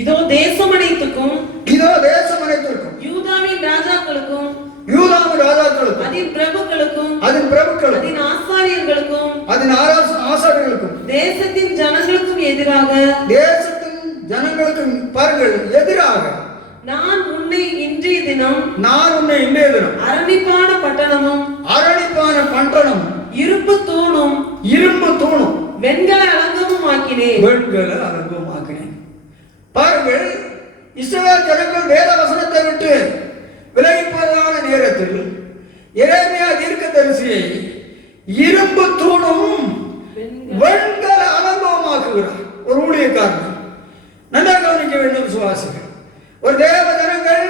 இதோ தேசம் அனைத்துக்கும் யூதாவின் ராஜாக்களுக்கும் அதன் பிரபுக்களுக்கும் அதன் ஆசாரியர்களுக்கும் தேசத்தின் ஜனங்களுக்கும் பாருங்கள் எதிராக நான் உன்னை இன்றைய தினம் அரணிப்பான பட்டணமும் இரும்பு தூணும் வெண்கல அலங்கமும் ஆக்கினேன். பாருங்கள், இஸ்ரவேல் ஜனங்கள் வேத வசனத்தை விட்டு விலகிப்பதான நேரத்தில் எரேமியா தீர்க்கதரிசியை இரும்பு தூணும் வெண்கல அலங்கமாக்குகிறார். ஒரு ஊழியக்காரன். நல்லா கவனிக்க வேண்டும் விசுவாசிகள். ஒரு தேவ ஜனங்கள்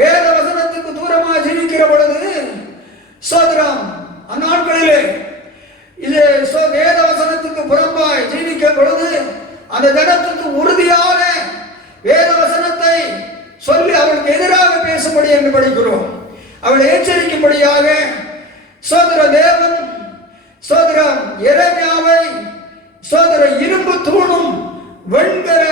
வேத வசனத்துக்கு தூரமாக ஜீவிக்கிற பொழுது சோதரம் அந்நாட்களிலே இது வேத வசனத்துக்கு புறம்பாய் ஜீவிக்கும் பொழுது அந்த ஜனத்துக்கு உறுதியான வேத வசனத்தை சொல்லி அவளுக்கு எதிராக பேசும்படி என்று படிக்கிறோம். அவளை எச்சரிக்கும்படியாக சோதர தேவன் சோதரம் எரேமியாவை சோதர இரும்பு தூணும் வெண்கல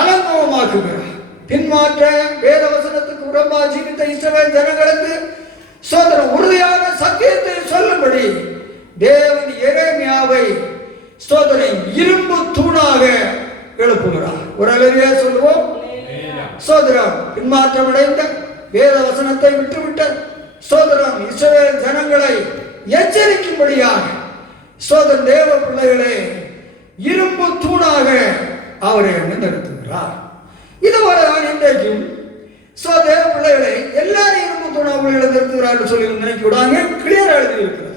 அலங்கமாக்குகிறார். பின்மாற்ற வேத வசனத்துக்கு உடம்பா ஜீவித்த இஸ்ரவேல் ஜனங்களுக்கு சோதர உறுதியான சத்தியத்தை சொல்லும்படி தேவன் எரேமியாவை சோதனை இரும்பு தூணாக எழுப்புகிறார். ஒரு அலையா சொல்லுவோம். சோதரம் பின்மாற்றம் அடைந்த வேத வசனத்தை விட்டுவிட்ட சோதரம் இஸ்ரவேல் ஜனங்களை எச்சரிக்கும்படியாக சோதரன் தேவ பிள்ளைகளை இரும்பு தூணாக அவரை நிறுத்துகிறார். இதுவரைதான் இன்றைக்கும் தேவ பிள்ளைகளை எல்லாரும் இரும்பு தூணாக பிள்ளைகளை நிறுத்துகிறார்கள் சொல்லி நினைக்க விடாங்க. கிளியர் எழுதி இருக்கிறது.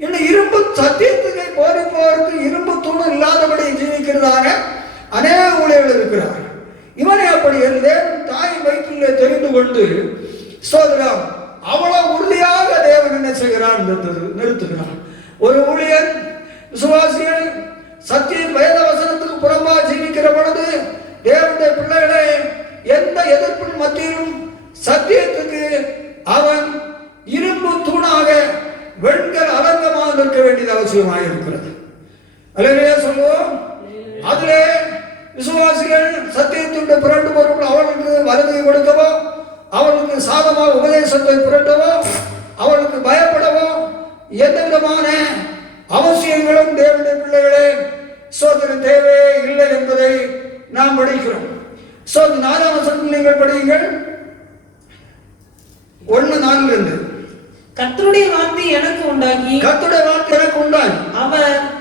இன்னும் இரும்பு சத்தியத்துக்கு போரிப்பவருக்கு இரும்பு தூண் இல்லாதபடி ஜீவிக்கிறதாக அநேக ஊழியர்கள் இருக்கிறார்கள். இவனை அப்படி தாயின் வயிற்றிலே தெரிந்து கொண்டு சோதரம் அவ்வளவு உறுதியாக தேவன் என்ன செய்கிறார் நிறுத்துகிறார். ஒரு ஊழியர் விசுவாசிகள் சத்திய வேத வசனத்துக்கு புறம்பாக ஜீவிக்கிற பொழுது தேவனுடைய பிள்ளைகளை எந்த எதிர்ப்பின் மத்தியிலும் சத்தியத்துக்கு அவன் இரும்பு தூணாக வெண்கல அலங்கமாக நிற்க வேண்டியது அவசியமாக இருக்கிறது. அல்லேலூயா சொல்லுவோம். அதிலே விசுவாசிகள் சத்தியத்துடைய புரண்டு பொருட்கள் அவர்களுக்கு வலதுகை கொடுக்கவோ, அவர்களுக்கு சாதமாக உபதேசத்தை புரட்டவோ, அவர்களுக்கு பயப்படவோ எந்த விதமான அவசியங்களும் தேவனுடைய பிள்ளைகளே சோதனை தேவையே இல்லை என்பதை நாம் படிக்கிறோம். 4ஆம் வசனத்தில் நீங்கள் படியுங்கள். 1:4 கர்த்தருடைய வார்த்தை எனக்கு உண்டாகி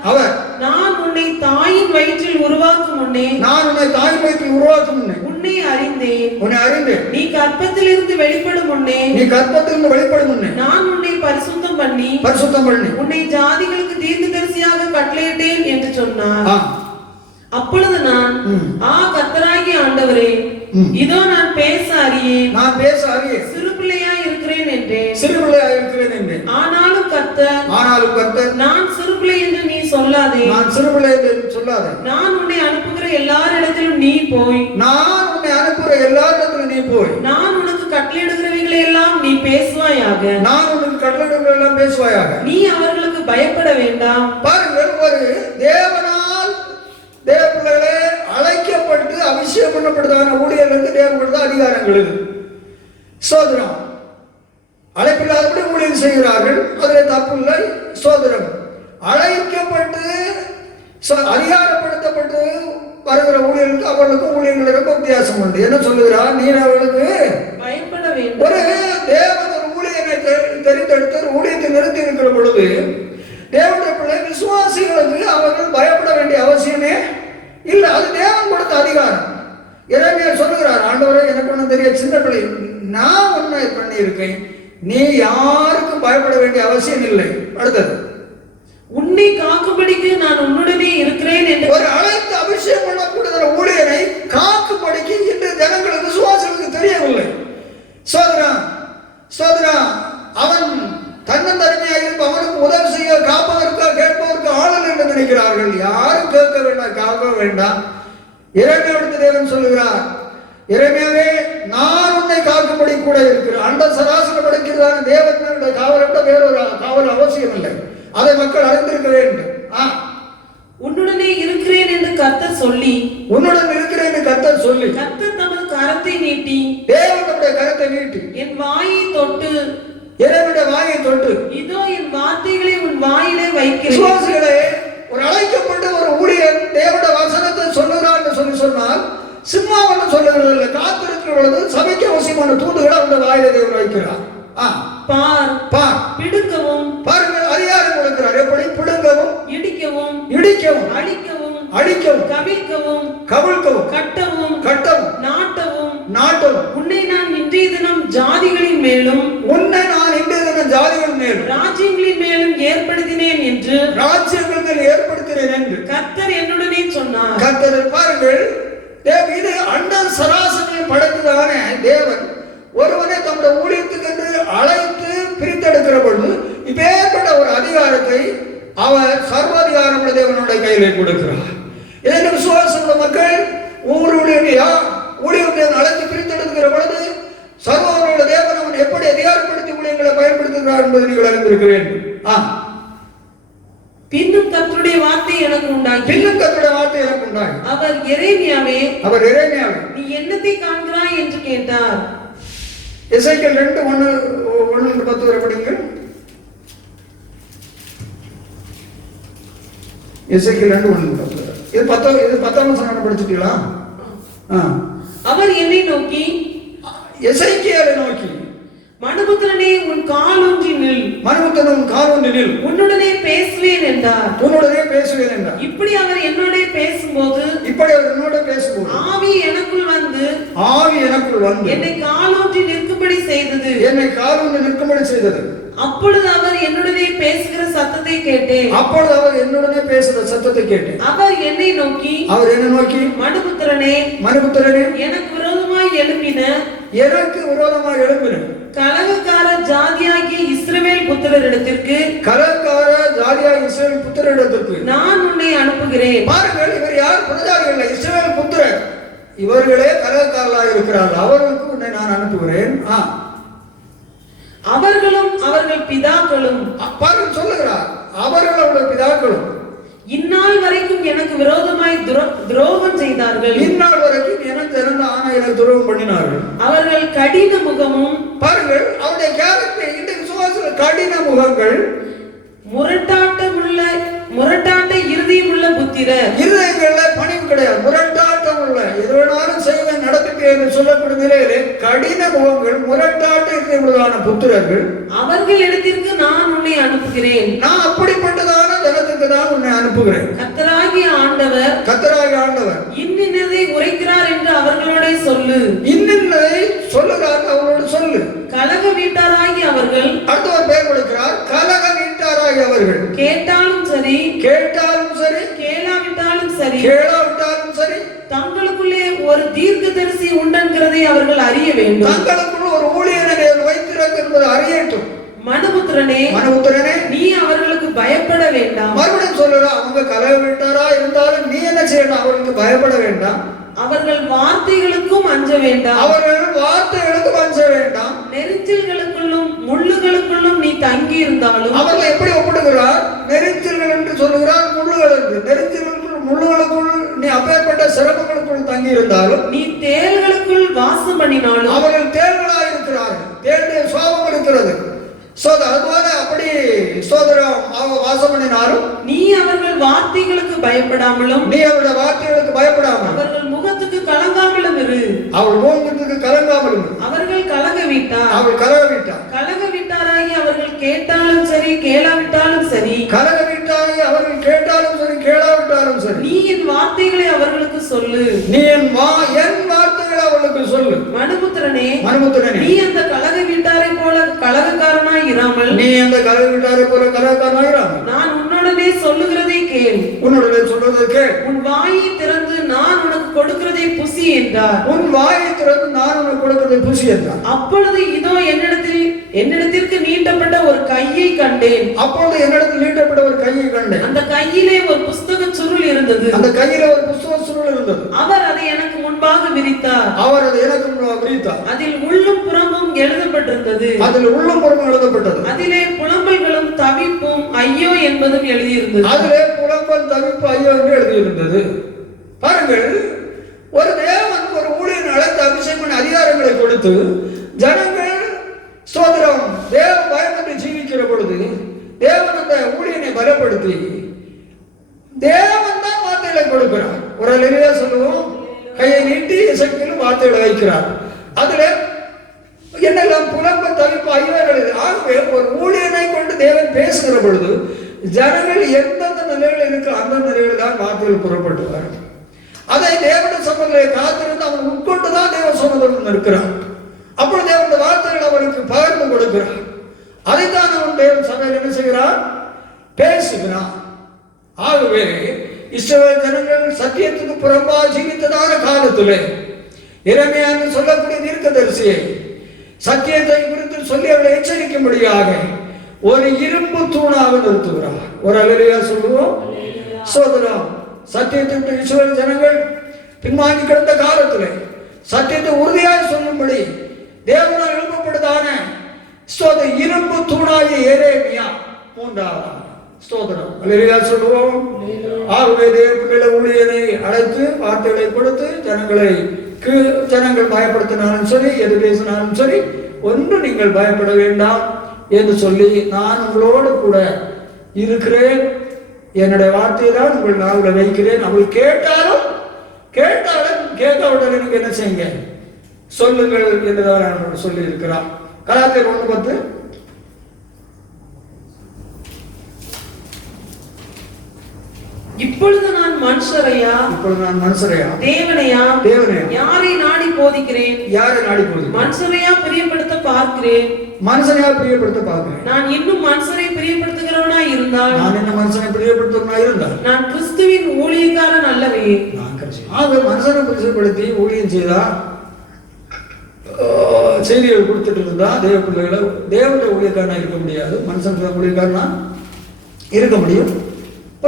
அவர் நான் உன்னை தாயின் வயிற்றில் உருவாக்கும் முன்னே உன்னை அறிந்தேன். நீ கர்ப்பத்திலிருந்து வெளிப்படும் முன்னே நான் உன்னை பரிசுத்தம் பண்ணி உன்னை ஜாதிகளுக்கு தீர்க்கதரிசியாக கட்டளையிட்டேன் என்று சொன்னார். அப்பொழுது நான் கர்த்தராகிய ஆண்டவரே, இதோ நான் பேச அறியேன். சிறு பிள்ளையா இருக்கிற ஆனாலும் கர்த்தர் நான் சிறுபிள்ளை என்று நீ சொல்லாதே, நான் சிறுபிள்ளை என்று சொல்லாதே, நான் உன்னை அனுப்புகிற எல்லாரிடத்திலும் நீ போய், நான் உன்னை அனுப்புகிற எல்லாரிடத்திலும் நீ போய், நான் உனக்கு கட்டளையிடுகிறவைகளை எல்லாம் நீ பேசுவாயாக, நான் உனக்கு கட்டளையிடுகிறவைகளை எல்லாம் பேசுவாயாக, நீ அவர்களுக்கு பயப்பட வேண்டாம். பாருங்கள், ஒரு தேவனால் தேவ பிள்ளைகளே அழைக்கப்பட்டு அபிஷேகம் பண்ணப்படுதான ஊழியர்களுக்கு தேவன் கொடுத்த அதிகாரங்கள் இது. சோதரம் அழைப்பில்லாதபடி ஊழியம் செய்கிறார்கள், அதில் தப்பு இல்லை. சோதரம் அழைக்கப்பட்டு அதிகாரப்படுத்தப்பட்டு வருகிற ஊழியர்களுக்கு அவர்களுக்கும் ஊழியர்களுக்கும் வித்தியாசம் உண்டு. என்ன சொல்லுகிறார்? நீ அவர்களுக்கு பயப்பட வேண்டும். ஒரு தேவன் ஒரு ஊழியனை தெரிந்தெடுத்து ஒரு ஊழியத்தை நிறுத்தி இருக்கிற பொழுது தேவனுடைய பிள்ளை விசுவாசிகளுக்கு அவர்கள் பயப்பட வேண்டிய அவசியமே இல்லை. அது தேவன் கொடுத்த அதிகாரம். எரேமியா சொல்லுகிறார், ஆண்டவரே எனக்கு ஒன்றும் தெரிய, சின்ன பிள்ளை நான் உன்னை பண்ணியிருக்கேன், நீ யாருக்கும் பயப்பட வேண்டிய அவசியம் இல்லை. அடுத்தது, உன்னை காக்கும்படிக்கு நான் உன்னுடனே இருக்கிறேன் என்று ஒரு அழைத்து அபிஷேகம் பண்ணக்கூடிய ஊழியனை காக்கும்படிக்கு இன்று ஜனங்களுக்கு விசுவாசிகளுக்கு தெரியவில்லை. சோதரா அவன் தன்னந்தனிமையாக இருப்ப அவனுக்கு உதவி செய்ய காப்பதற்கு கேட்பதற்கு ஆளுநர் என்று நினைக்கிறார்கள். யாரும் கேட்க வேண்டாம், காக்க வேண்டாம். எரேமியாவிற்கு தேவன் சொல்லுகிறார், எரேமியாவே நான் உன்னை காக்கும்படி கூட இருக்கிறேன். அண்ட சராசரி படைக்கிறதான தேவனுடைய காவலை விட வேறொரு காவல் அவசியம் இல்லை. அதை மக்கள் அறிந்திருக்க வேண்டும். உன்னுடனே இருக்கிறேன் என்று கர்த்தர் சொல்லி, உன்னுடன் இருக்கிறேன் என்று கர்த்தர் சொல்லி, கர்த்தர் தமது கரத்தை நீட்டி, தேவன் தம்முடைய கரத்தை நீட்டி என் வாயை தொட்டு, எரேமியாவுடைய வாயை தொட்டு, இதோ என் வார்த்தைகளை உன் வாயிலே வைக்கிறேன். விசுவாசிகளே, ஒரு அழைக்கப்பட்ட ஒரு ஊழியன் தேவனுடைய வசனத்தை சொல்லுகிறார் என்று சொன்னால் சிம்மாவனம் சொல்லுகிறது இல்லை. காத்திருக்கிற பொழுது சபைக்கு அவசியமான தூண்டுகளை அவருடைய வாயிலே தேவன் வைக்கிறார். பார், பிடுங்கவும், பாருங்கள், அதிகாரம் கொடுக்கிறார். எப்படி? பிடுங்கவும், இடிக்கவும், அழிக்கவும், கவிழ்க்கவும், கட்டவும், நாட்டவும். உன்னை நான் இன்றைய தினம் ஜாதிகளின் மேலும், ராஜ்யங்களின் மேலும் ஏற்படுத்தினேன் என்று கர்த்தர் என்னுடனே சொன்னார். கர்த்தர் பாருங்கள், இது அண்ட சராசரியை படைத்ததான தேவன் ஒருவனை தம்முடைய ஊழியத்துக்கு என்று அழைத்து பிரித்தெடுக்கிற பொழுது இப்பேற்பட்ட ஒரு அதிகாரத்தை அவர் சர்வாதிகாரமுள்ள தேவனுடைய கையிலே கொடுக்கிறார். இதற்கு விசுவாசமுள்ள மக்கள் ஊழியத்தை அழைத்து பிரித்தெடுக்கிற பொழுது சர்வனுடைய தேவன் அவன் எப்படி அதிகாரப்படுத்தி ஊழியங்களை பயன்படுத்துகிறார் என்பதை நீங்கள் அறிந்திருக்கிறேன். பின்னும் கர்த்தருடைய வார்த்தை எனக்கு உண்டாகி, அவர் எரேமியாவே நீ என்னத்தை காண்கிறாய் என்று கேட்டார். எசேக்கியேல் 2:1-10 வரை படிங்கள். எசேக்கியேல் 2:1-10. இது 10ஆம் வசனம் படிச்சிட்டீங்களா? அவர் என்னை நோக்கி, எசேக்கியேலை நோக்கி, மனுபுத்திரனே உன் கால் ஒன்றி நில், உன்னுடனே பேசுவேன் என்றார். இப்படி அவர் என்னோட பேசும்போது ஆவி எனக்குள் வந்து என்னை காலூன்றி நிற்கும்படி செய்தது. அப்பொழுது அவர் என்னுடனே பேசுகிற சத்தத்தை கேட்டேன். அவர் என்னை நோக்கி, மனுபுத்திரனே, எனக்கு விரோதமாய் எழும்பின கலகக்கார ஜாதியாகிய இஸ்ரவேல் புத்திரரிடத்திற்கு நான் உன்னை அனுப்புகிறேன். பாருங்கள், இவர் யார்? புறஜாதிகள், இஸ்ரவேல் புத்திரர். இவர்களே கலகக்காரர்களாக இருக்கிறார்கள். அவர்களுக்கு உன்னை நான் அனுப்புகிறேன். அவர்களும் அவர்கள் பிதாக்களும், பாருங்கள் சொல்லுகிறார், அவர்கள் அவருடைய பிதாக்களும் இந்நாள் வரைக்கும் எனக்கு விரோதமாய் துரோகம் செய்தார்கள். இந்நாள் வரைக்கும் எனக்கு துரோகம் பண்ணினார்கள். அவர்கள் கடின முகமும், பாருங்கள் அவருடைய கேரக்டர், இந்த விசுவாசத்தில் கடின முகங்கள், முரட்டாட்ட இருதயம் உள்ள புத்திரர். இருதயங்கள்ல பணிவு கிடையாது, முரட்டாட்டம் உள்ள, எது வேணாலும் செய்வேன் நடத்திட்டு என்று சொல்லப்படும் நிலையிலே கடின முகங்கள், முரட்டாட்ட இருதயமுள்ளதான புத்திரர்கள். அவர்கள் இடத்திற்கு நான் உன்னை அனுப்புகிறேன். நான் அப்படிப்பட்டதான ஜனத்துக்கு தான் உன்னை அனுப்புகிறேன். கர்த்தராகிய ஆண்டவர் இன்னின்னதை உரைக்கிறார் என்று அவர்களோட சொல்லு. இன்னின்னதை சொல்லுகிறார், அவர்களோடு சொல்லு. கலக வீட்டாராகி அவர்கள், அடுத்தவர் பெயர் கொடுக்கிறார், கலக வீட்டாராகி அவர்கள் கேட்டாலும் சரி கேளாவிட்டாலும் சரி தங்களுக்குள்ளே ஒரு தீர்க்கதரிசி உண்டென்கிறதை அவர்கள் அறிய வேண்டும். தங்களுக்குள்ள ஒரு ஊழியனை வைத்திருக்க என்பதை அறியட்டும். மனுபுத்திரனே, மனுபுத்திரனே, நீ அவர்களுக்கு பயப்பட வேண்டாம். மறுபடியும் சொல்லுறா, அவங்க கலக வீட்டாரா இருந்தாலும் நீ என்ன செய்யணும்? அவர்களுக்கு பயப்பட வேண்டாம். அவர்கள் வார்த்தைகளுக்கும் அஞ்ச வேண்டாம். அவர்கள் வார்த்தைகளுக்கும் அஞ்ச வேண்டாம். நெரிச்சல்களுக்குள்ளும் முள்ளுகளுக்குள்ளும் நீ தங்கி இருந்தாலும். அவர்கள் எப்படி ஒப்பிடுகிறார்? நெரிச்சல்கள் என்று சொல்லுகிறார், முள்ளுகள் என்று. நெரிச்சல்களுக்குள் முள்ளுகளுக்குள் நீ அப்பேற்பட்ட சிரமங்களுக்குள் தங்கி இருந்தாலும், நீ தேள்களுக்குள் வாசம் பண்ணினாலும். அவர்கள் தேள்களாக இருக்கிறார்கள். தேளுடைய சுவாபம் இருக்கிறது. அதுபோல அப்படி சோதரம் வாசம் பண்ணினாலும் நீ அவர்கள் வார்த்தைகளுக்கு பயப்படாமலும். நீ அவருடைய வார்த்தைகளுக்கு பயப்படாமல் அவர்கள் முகத்துக்கு கலங்காமலும் இரு. அவள் முகத்துக்கு கலங்காமலும். அவர்கள் கலக விட்டார். அவள் கலக விட்டார். கலக விட்டாராகி அவர்கள் கேட்டாலும் சரி கேளாவிட்டாலும் சரி. கலக விட்டாராகி அவர்கள் கேட்டாலும் சரி கேளாவிட்டாலும் சரி. நீ என் வார்த்தைகளை அவர்களுக்கு சொல்லு. நீ என் வார்த்தைகளை அவர்களுக்கு சொல்லு. மனுபுத்திரனே, நீ அந்த கலக வீட்டாரை போல கலகக்காரனாய் இராமல். நீ அந்த கலக வீட்டாரை போல கலகக்காரனாய் இராமல். நான் உன்னுடனே சொல்லுகிறதை கேள். உன்னுடனே சொல்றதை கேள். உன் வாயை திறந்து நான் உனக்கு கொடுக்கிறதை புசி என்றார். உன் வாயை திறந்து நான் உனக்கு கொடுக்கிறதை புசி என்றார். அப்பொழுது இதோ என்னிடத்திற்கு நீட்டப்பட்ட ஒரு கையை கண்டேன். அப்பொழுது என்னிடத்தில் நீட்டப்பட்ட ஒரு கையை கண்டேன். அந்த கையிலே ஒரு புஸ்தக சுருள் இருந்தது. அந்த கையிலே ஒரு புஸ்தக சுருள் இருந்தது. அவர் அதை எனக்கு முன்பாக விரித்தார். அவர் அதை எனக்கு முன்பாக விரித்தார். அதில் உள்ளும் புறமும் எழுதப்பட்டிருந்தது. அதில் உள்ளும் புறமும் எழுதப்பட்டது. அதிலே புலம்பல்களும் தவிப்பும் ஐயோ என்பதும் எழுதியிருந்தது. அதிலே புலம்பல் தவிப்பு ஐயோ என்று எழுதியிருந்தது. பாருங்கள், ஒரு தேவன் ஒரு ஊழியன் அழைத்து அபிஷேகம் அதிகாரங்களை கொடுத்து ஜனங்கள் ஸ்தோத்திரம் தேவ பயந்து ஜீவிக்கிற பொழுது தேவன் அந்த ஊழியனை பலப்படுத்தி தேவன் தான் வார்த்தைகளை கொடுக்கிறார். ஒரு அலையிலே சொல்லுவோம், கையை நீட்டி இசைக்கிலும் வார்த்தைகளை வைக்கிறார். அதுல என்னெல்லாம் புலம்ப தவிப்பு ஐயர்கள். ஆகவே ஒரு ஊழியனை கொண்டு தேவன் பேசுகிற பொழுது ஜனங்கள் எந்தெந்த நிலையில் இருக்கு அந்தந்த நிலையில் தான் வார்த்தைகள் புறப்பட்டுவார். அதை தேவனுடைய சமூகத்திலே காத்திருந்து அவன் உட்கொண்டுதான் தேவ சமூகத்தில் இருக்கிறான். அப்பொழுது தேவனுடைய வார்த்தைகள் அவனுக்கு பகிர்ந்து கொடுக்கிறார். அதைத்தான் அவன் தேவன் சபையில் என்ன செய்கிறான்? பேசுகிறான். ஆகவே இஸ்ரவேல் ஜனங்கள் சத்தியத்துக்கு புறம்பா ஜீவித்ததான காலத்திலே எரேமியா சொல்லக்கூடிய தீர்க்கதரிசியை சத்தியத்தை குறித்து சொல்லி அவளை எச்சரிக்கும்படியாக ஒரு இரும்பு தூணாக நிறுத்துகிறார். ஒரு அல்லேலூயா சொல்லுவோம். சோதரம் சத்தியத்தை இஸ்ரவேல் ஜனங்கள் பின்வாங்கி கிடந்த காலத்திலே சத்தியத்தை உறுதியாக சொல்லும்படி தேவனால் எழுப்பப்படுதான இரும்பு தூணாகிய எரேமியா மூன்றாவது ஸ்தோத்திரம். அல்லேலூயா சொல்லுவோம். ஆகவே தேவனுடைய ஊழியனை அழைத்து வார்த்தைகளை கொடுத்து ஜனங்கள் பயப்படுத்தினாலும் சரி எது பேசினாலும் சரி ஒன்று நீங்கள் பயப்பட வேண்டாம் என்று சொல்லி நான் உங்களோடு கூட இருக்கிறேன். என்னுடைய வார்த்தையை தான் உங்கள் நாவில் வைக்கிறேன். அவள் கேட்டாலும் கேட்காவிட்டாலும் நீங்க என்ன செய்யுங்க? சொல்லுங்கள் என்றுதான் சொல்லி இருக்கிறார். கலாத்தியர் 1:10. இப்பொழுது நான் மனுஷரையா தேவனையா யாரை நாடி போதிக்கிறேன்? மனுஷரையா பிரியப்படுத்த பார்க்கிறேன். நான் இன்னும் மனுஷரை பிரியப்படுத்துகிறவனா இருந்தால் நான் கிறிஸ்துவின் ஊழியக்காரன் அல்லவே. மனுஷனை பிரியப்படுத்தி ஊழியம் செய்தா செய்திகள் கொடுத்துட்டு இருந்தா தேவ பிள்ளைகளை தேவனுடைய ஊழியக்காரனா இருக்க முடியாது. மனுஷன் ஊழியக்காரனா இருக்க முடியும்.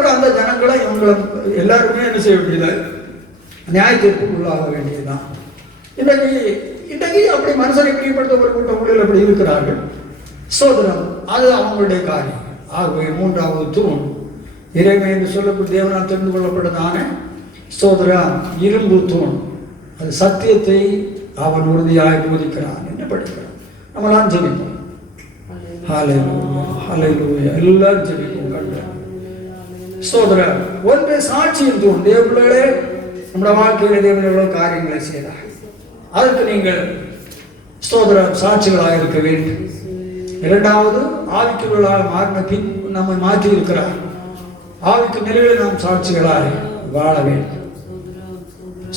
அந்த ஜனங்களை இவங்களை எல்லாருமே என்ன செய்ய வேண்டியது? நியாய தீர்ப்புக்கு உள்ளாக வேண்டியதுதான். இன்றைக்கு அப்படி மனுஷனை பிரியப்படுத்த ஒரு கூட்டம் ஊழியர்கள் அப்படி இருக்கிறார்கள். சோதரம் அது அவங்களுடைய காரியம். ஆகவே மூன்றாவது தூண் இறைமை என்று சொல்லக்கூடிய தேவனால் தெரிந்து கொள்ளப்பட்டதான சோதரம் இரும்பு தூண். அது சத்தியத்தை அவன் உறுதியாக போதிக்கிறான் என்று படிக்கிறான். நம்மளாம் ஜெபிப்போம். ஹல்லேலூயா எல்லாரும் ஜெபிப்போம். சோதரர் ஒன்று சாட்சியின் தூண். தேவ பிள்ளைகளே, நம்முடைய வாழ்க்கையில் தேவன் எவ்வளவு காரியங்களை செய்தார். அதற்கு நீங்கள் சோதரர் சாட்சிகளாக இருக்க வேண்டும். இரண்டாவது, ஆவிக்குள்ளாக மாறின பின் நம்மை மாற்றி இருக்கிறார். ஆவிக்கு நிலையில் நாம் சாட்சிகளாக வாழ வேண்டும்.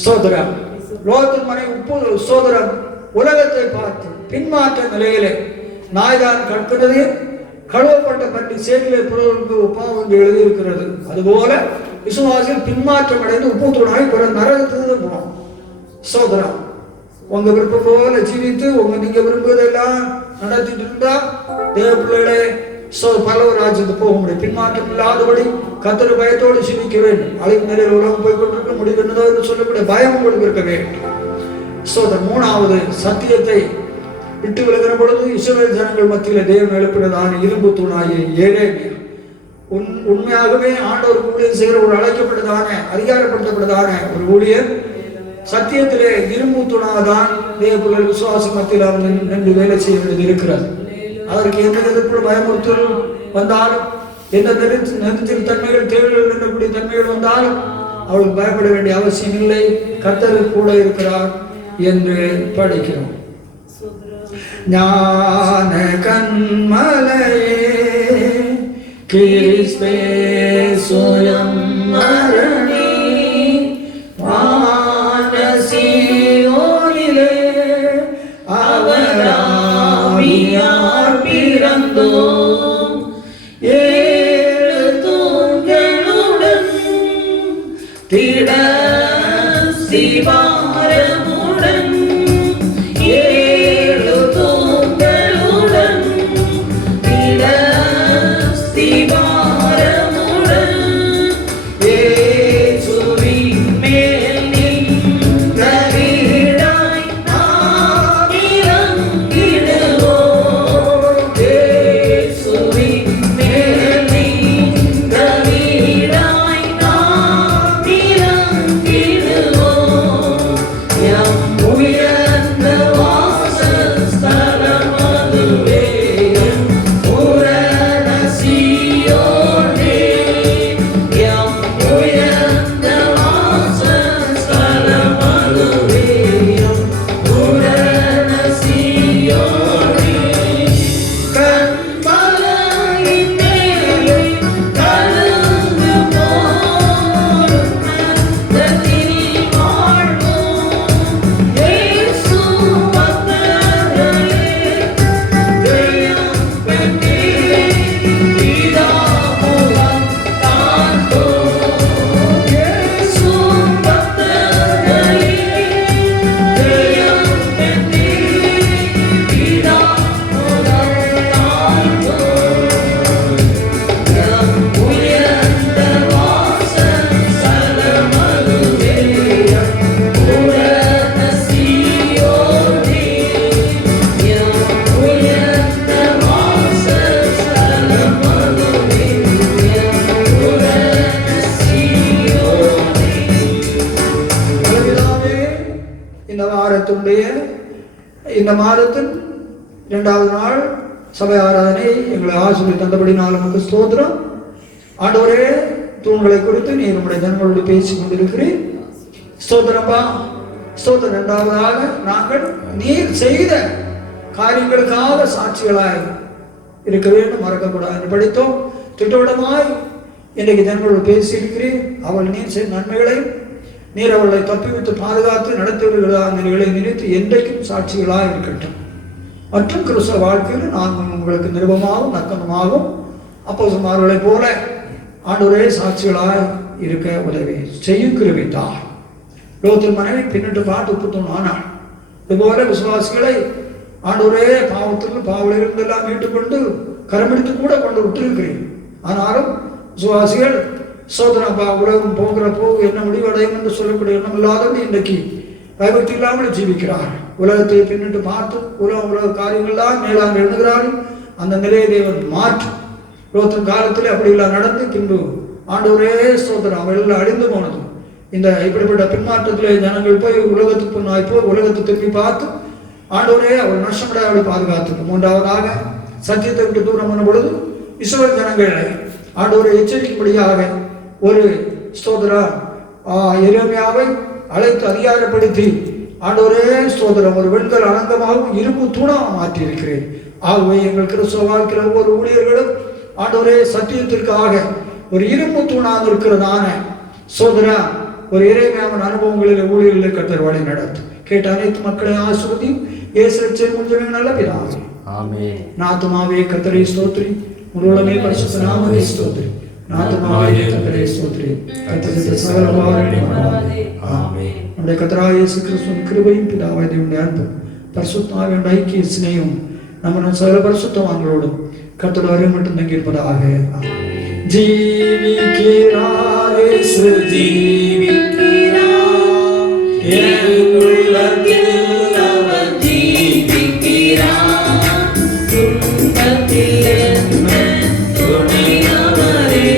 சோதரர் லோகத்தின் மனை உப்பு. சோதரர் உலகத்தை பார்த்து பின்மாற்ற நிலையிலே நாய்தான் கற்கிறது கழுவப்பட்ட பற்றி சேரிலே புறவர்களுக்கு ஒப்பாக என்று எழுதியிருக்கிறது. அதுபோல விசுவாசிகள் பின்மாற்றம் அடைந்து உப்பு தூணாய் பிற நரகத்துக்கு போனோம். சோதரம் உங்க விருப்பம் போல ஜீவித்து நீங்க விரும்புவதெல்லாம் நடத்திட்டு இருந்தா தேவ பிள்ளைகளே பல்லவர் ராஜ்யத்துக்கு போக முடியும். பின்மாற்றம் இல்லாதபடி கர்த்தர் பயத்தோடு சிந்திக்க வேண்டும். அழிவு நிலையில் உலகம் போய் கொண்டிருக்க முடிவு என்னதோ என்று சொல்லக்கூடிய பயம் உங்களுக்கு இருக்க வேண்டும். மூணாவது, சத்தியத்தை விட்டு விலகிற பொழுது இஸ்ரவேல் ஜனங்கள் மத்தியில் தேவன் எழுப்பினதான இரும்பு தூணாகிய எரேமியா உண்மையாகவே ஆண்டவர் ஊழியர் செய்கிற ஒரு அழைக்கப்பட்டதான அதிகாரப்படுத்தப்பட்டதான ஒரு ஊழியர் சத்தியத்திலே இரும்பு தூணாதான் தேவர்கள் விசுவாச மத்தியில் அவர் நின்று வேலை செய்ய வேண்டியது இருக்கிறது. அதற்கு எந்த விதத்தில் பயமுறுத்தல் வந்தாலும், எந்த நெருத்தில் தன்மைகள் தேவைகள் நின்றக்கூடிய தன்மைகள் வந்தாலும் அவளுக்கு பயப்பட வேண்டிய அவசியம் இல்லை. கர்த்தர் கூட இருக்கிறார் என்று படிக்கிறோம். ஞான கண்மலையே கிறிஸ்தே சுயம் மரணி வானசியோனிலே அவராவியார் பிறந்தோம் ஏழு தூண்களுடன் திட சிவாரமுடன் ஏழு தூண்களுடன் திட சிவாரமுடன் இயேசுவின் மேல் நின்ற வீடாய் நாம் இறங்கிடுவோம். இயேசுவின் மேல் நின்ற வீடாய் நாம் இறங்கிடுவோம். எம் உயர்ந்த வாசஸ்தலம் அதுவே, எம் பூரண சீயோனே. எம் உயர்ந்த வாசஸ்தலம் அதுவே, எம் பூரண சீயோனே. கண்மலையின் மேலே கலந்து போரும் நந்தத்தில் வாழ்வோம். இயேசு பக்தர்களே, ஜெயம் பெற்றே பிதாமுகம் காண்போம். இயேசு பக்தர்களே, ஜெயம் பெற்றே பிதாமுகம் காண்போம். எம் உயர்ந்த வாசஸ்தலம் அதுவே, எம் பூரண சீயோனே. எம் உயர்ந்த வாசஸ்தலம் அதுவே, எம் பூரண சீயோனே. பிதாவே, இந்த மாதத்தின் 2வது நாள் சபை ஆராதனை எங்களை ஆசீர்வதி தந்தபடி நமக்கு ஸ்தோத்திரம். ஆண்டவரே, தூண்களை குறித்து நீ நம்முடைய ஜனங்களோடு பேசிக் கொண்டிருக்கிறேன். ஸ்தோத்திரப்பா, ஸ்தோத்திரம். 2வதாக நாங்கள் நீர் செய்த காரியங்களுக்காக சாட்சிகளாய் இருக்க வேண்டும், மறக்கக்கூடாது படித்தோம். திட்டவட்டமாய் இன்றைக்கு ஜனங்களோடு பேசியிருக்கிறேன். அவள் நீர் செய்த நன்மைகளையும் நீர் அவளை தப்பிவித்து பாதுகாத்து நடத்துவீர்களாக நிலைகளை நினைத்து என்றைக்கும் சாட்சிகளாக இருக்கட்டும். மற்றும் கிறிஸ்தவ வாழ்க்கையில் நாங்கள் உங்களுக்கு நிருபமாகவும் நற்கனமாகவும் அப்போஸ்தலர்களைப் போல ஆண்டவரே சாட்சிகளாக இருக்க உதவி செய்யும் கிருபைத்தார். லோகத்தில் மனைவி பின்னிட்டு பாட்டு உப்புத்தோம். ஆனால் இதுபோல விசுவாசிகளை ஆண்டவரே பாவத்திற்கு பாவலிருந்தெல்லாம் மீட்டுக்கொண்டு கரமெடுத்து கூட கொண்டு விட்டிருக்கிறேன். ஆனாலும் விசுவாசிகள் சோதனப்பா உலகம் போகிற போகு என்ன முடிவடையும் என்று சொல்லக்கூடிய எண்ணம் இல்லாதவன் இன்றைக்கு பயபக்தி இல்லாமல் ஜீவிக்கிறார். உலகத்தை பின்னிட்டு பார்த்து உலக காரியங்கள்லாம் மேலாக எண்ணுகிறார்கள். அந்த நிலையை தேவன் மாற்றும். லோகத்தின் காலத்தில் அப்படி எல்லாம் நடந்து பின்பு ஆண்டவரே ஸ்தோத்திரம் அவள் எல்லாம் அழிந்து போனது. இந்த இப்படிப்பட்ட பின்மாற்றத்திலே ஜனங்கள் போய் உலகத்துக்கு நாய் போய் உலகத்தை திரும்பி பார்த்து ஆண்டவரே அவள் நஷ்டமடைய அவளை பாதுகாத்து. 3வதாக சத்தியத்தை விட்டு தூரம் பண்ண பொழுது இஸ்ரவேல் ஜனங்களை ஆண்டவரை எச்சரிக்கும்படியாக ஒரு ஸ்தோத்திரா எரேமியாவை அழைத்து அதிகாரப்படுத்தி ஆண்டவரே ஸ்தோத்திரம் ஒரு வெண்கல் அலங்கமாகவும் இரும்பு தூணாக மாற்றி இருக்கிறேன். ஆகவே எங்கள் கிறிஸ்தவ வாழ்க்கையில் ஒவ்வொரு ஊழியர்களும் ஆண்டவரே சத்தியத்திற்காக ஒரு இரும்பு தூணாக இருக்கிறதான சோதரா ஒரு எரேமியாவின் அனுபவங்களில் ஊழியர்களை கர்த்தர் வழி நடத்தும். கேட்ட அனைத்து மக்களை ஆசீர்வதி. இயேசுவின் மூலமாக நல்ல பிதாவே, ஆமென். நாத்துமாவே கர்த்தரை ஸ்தோத்திரி, முழுவதுமே பரிசுத்த நாமத்தை ஸ்தோத்திரி. நாத்துமாவே கர்த்தரை ஸ்தோத்திரி, கர்த்தருடைய சகல பாவங்களையும் மன்னிப்பாரே. ஆமென். நம்முடைய கர்த்தராகிய இயேசு கிறிஸ்துவின் கிருபையும் பிதாவாகிய தேவனுடைய அன்பும் பரிசுத்த ஆவியின் ஐக்கிய சிநேகமும் நம்ம சகல பரிசுத்தவான்களோடும் கர்த்தருடைய வருகை மட்டும் தங்கி இருப்பதாக. ஜீவிக்கிறார் இயேசு ஜீவிக்கிறார், என் உள்ளத்தில் அவர் ஜீவிக்கிறார். துன்பத்தில் என்னை துணையவரே,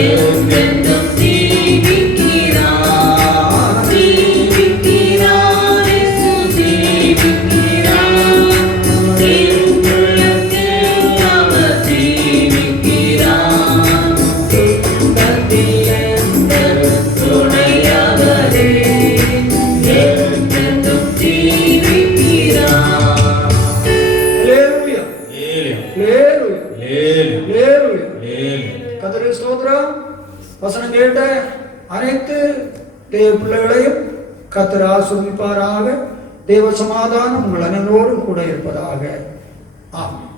என்றென்றும் ஜீவிக்கிறார். ஜீவிக்கிறார் இயேசு ஜீவிக்கிறார், என் உள்ளத்தில் அவர் ஜீவிக்கிறார். துன்பத்தில் என்னை துணையவரே, என்றென்றும் ஜீவிக்கிறார். அல்லேலூயா, அல்லேலூயா, அல்லேலூயா. கர்த்தருடைய ஸ்தோத்திரம். வசனம் கேட்ட அனைத்து தேவ பிள்ளைகளையும் கர்த்தர் ஆசீர்வதிப்பாராக. தேவ சமாதானம் உங்கள் அனைவரோடும் கூட இருப்பதாக. ஆமென்.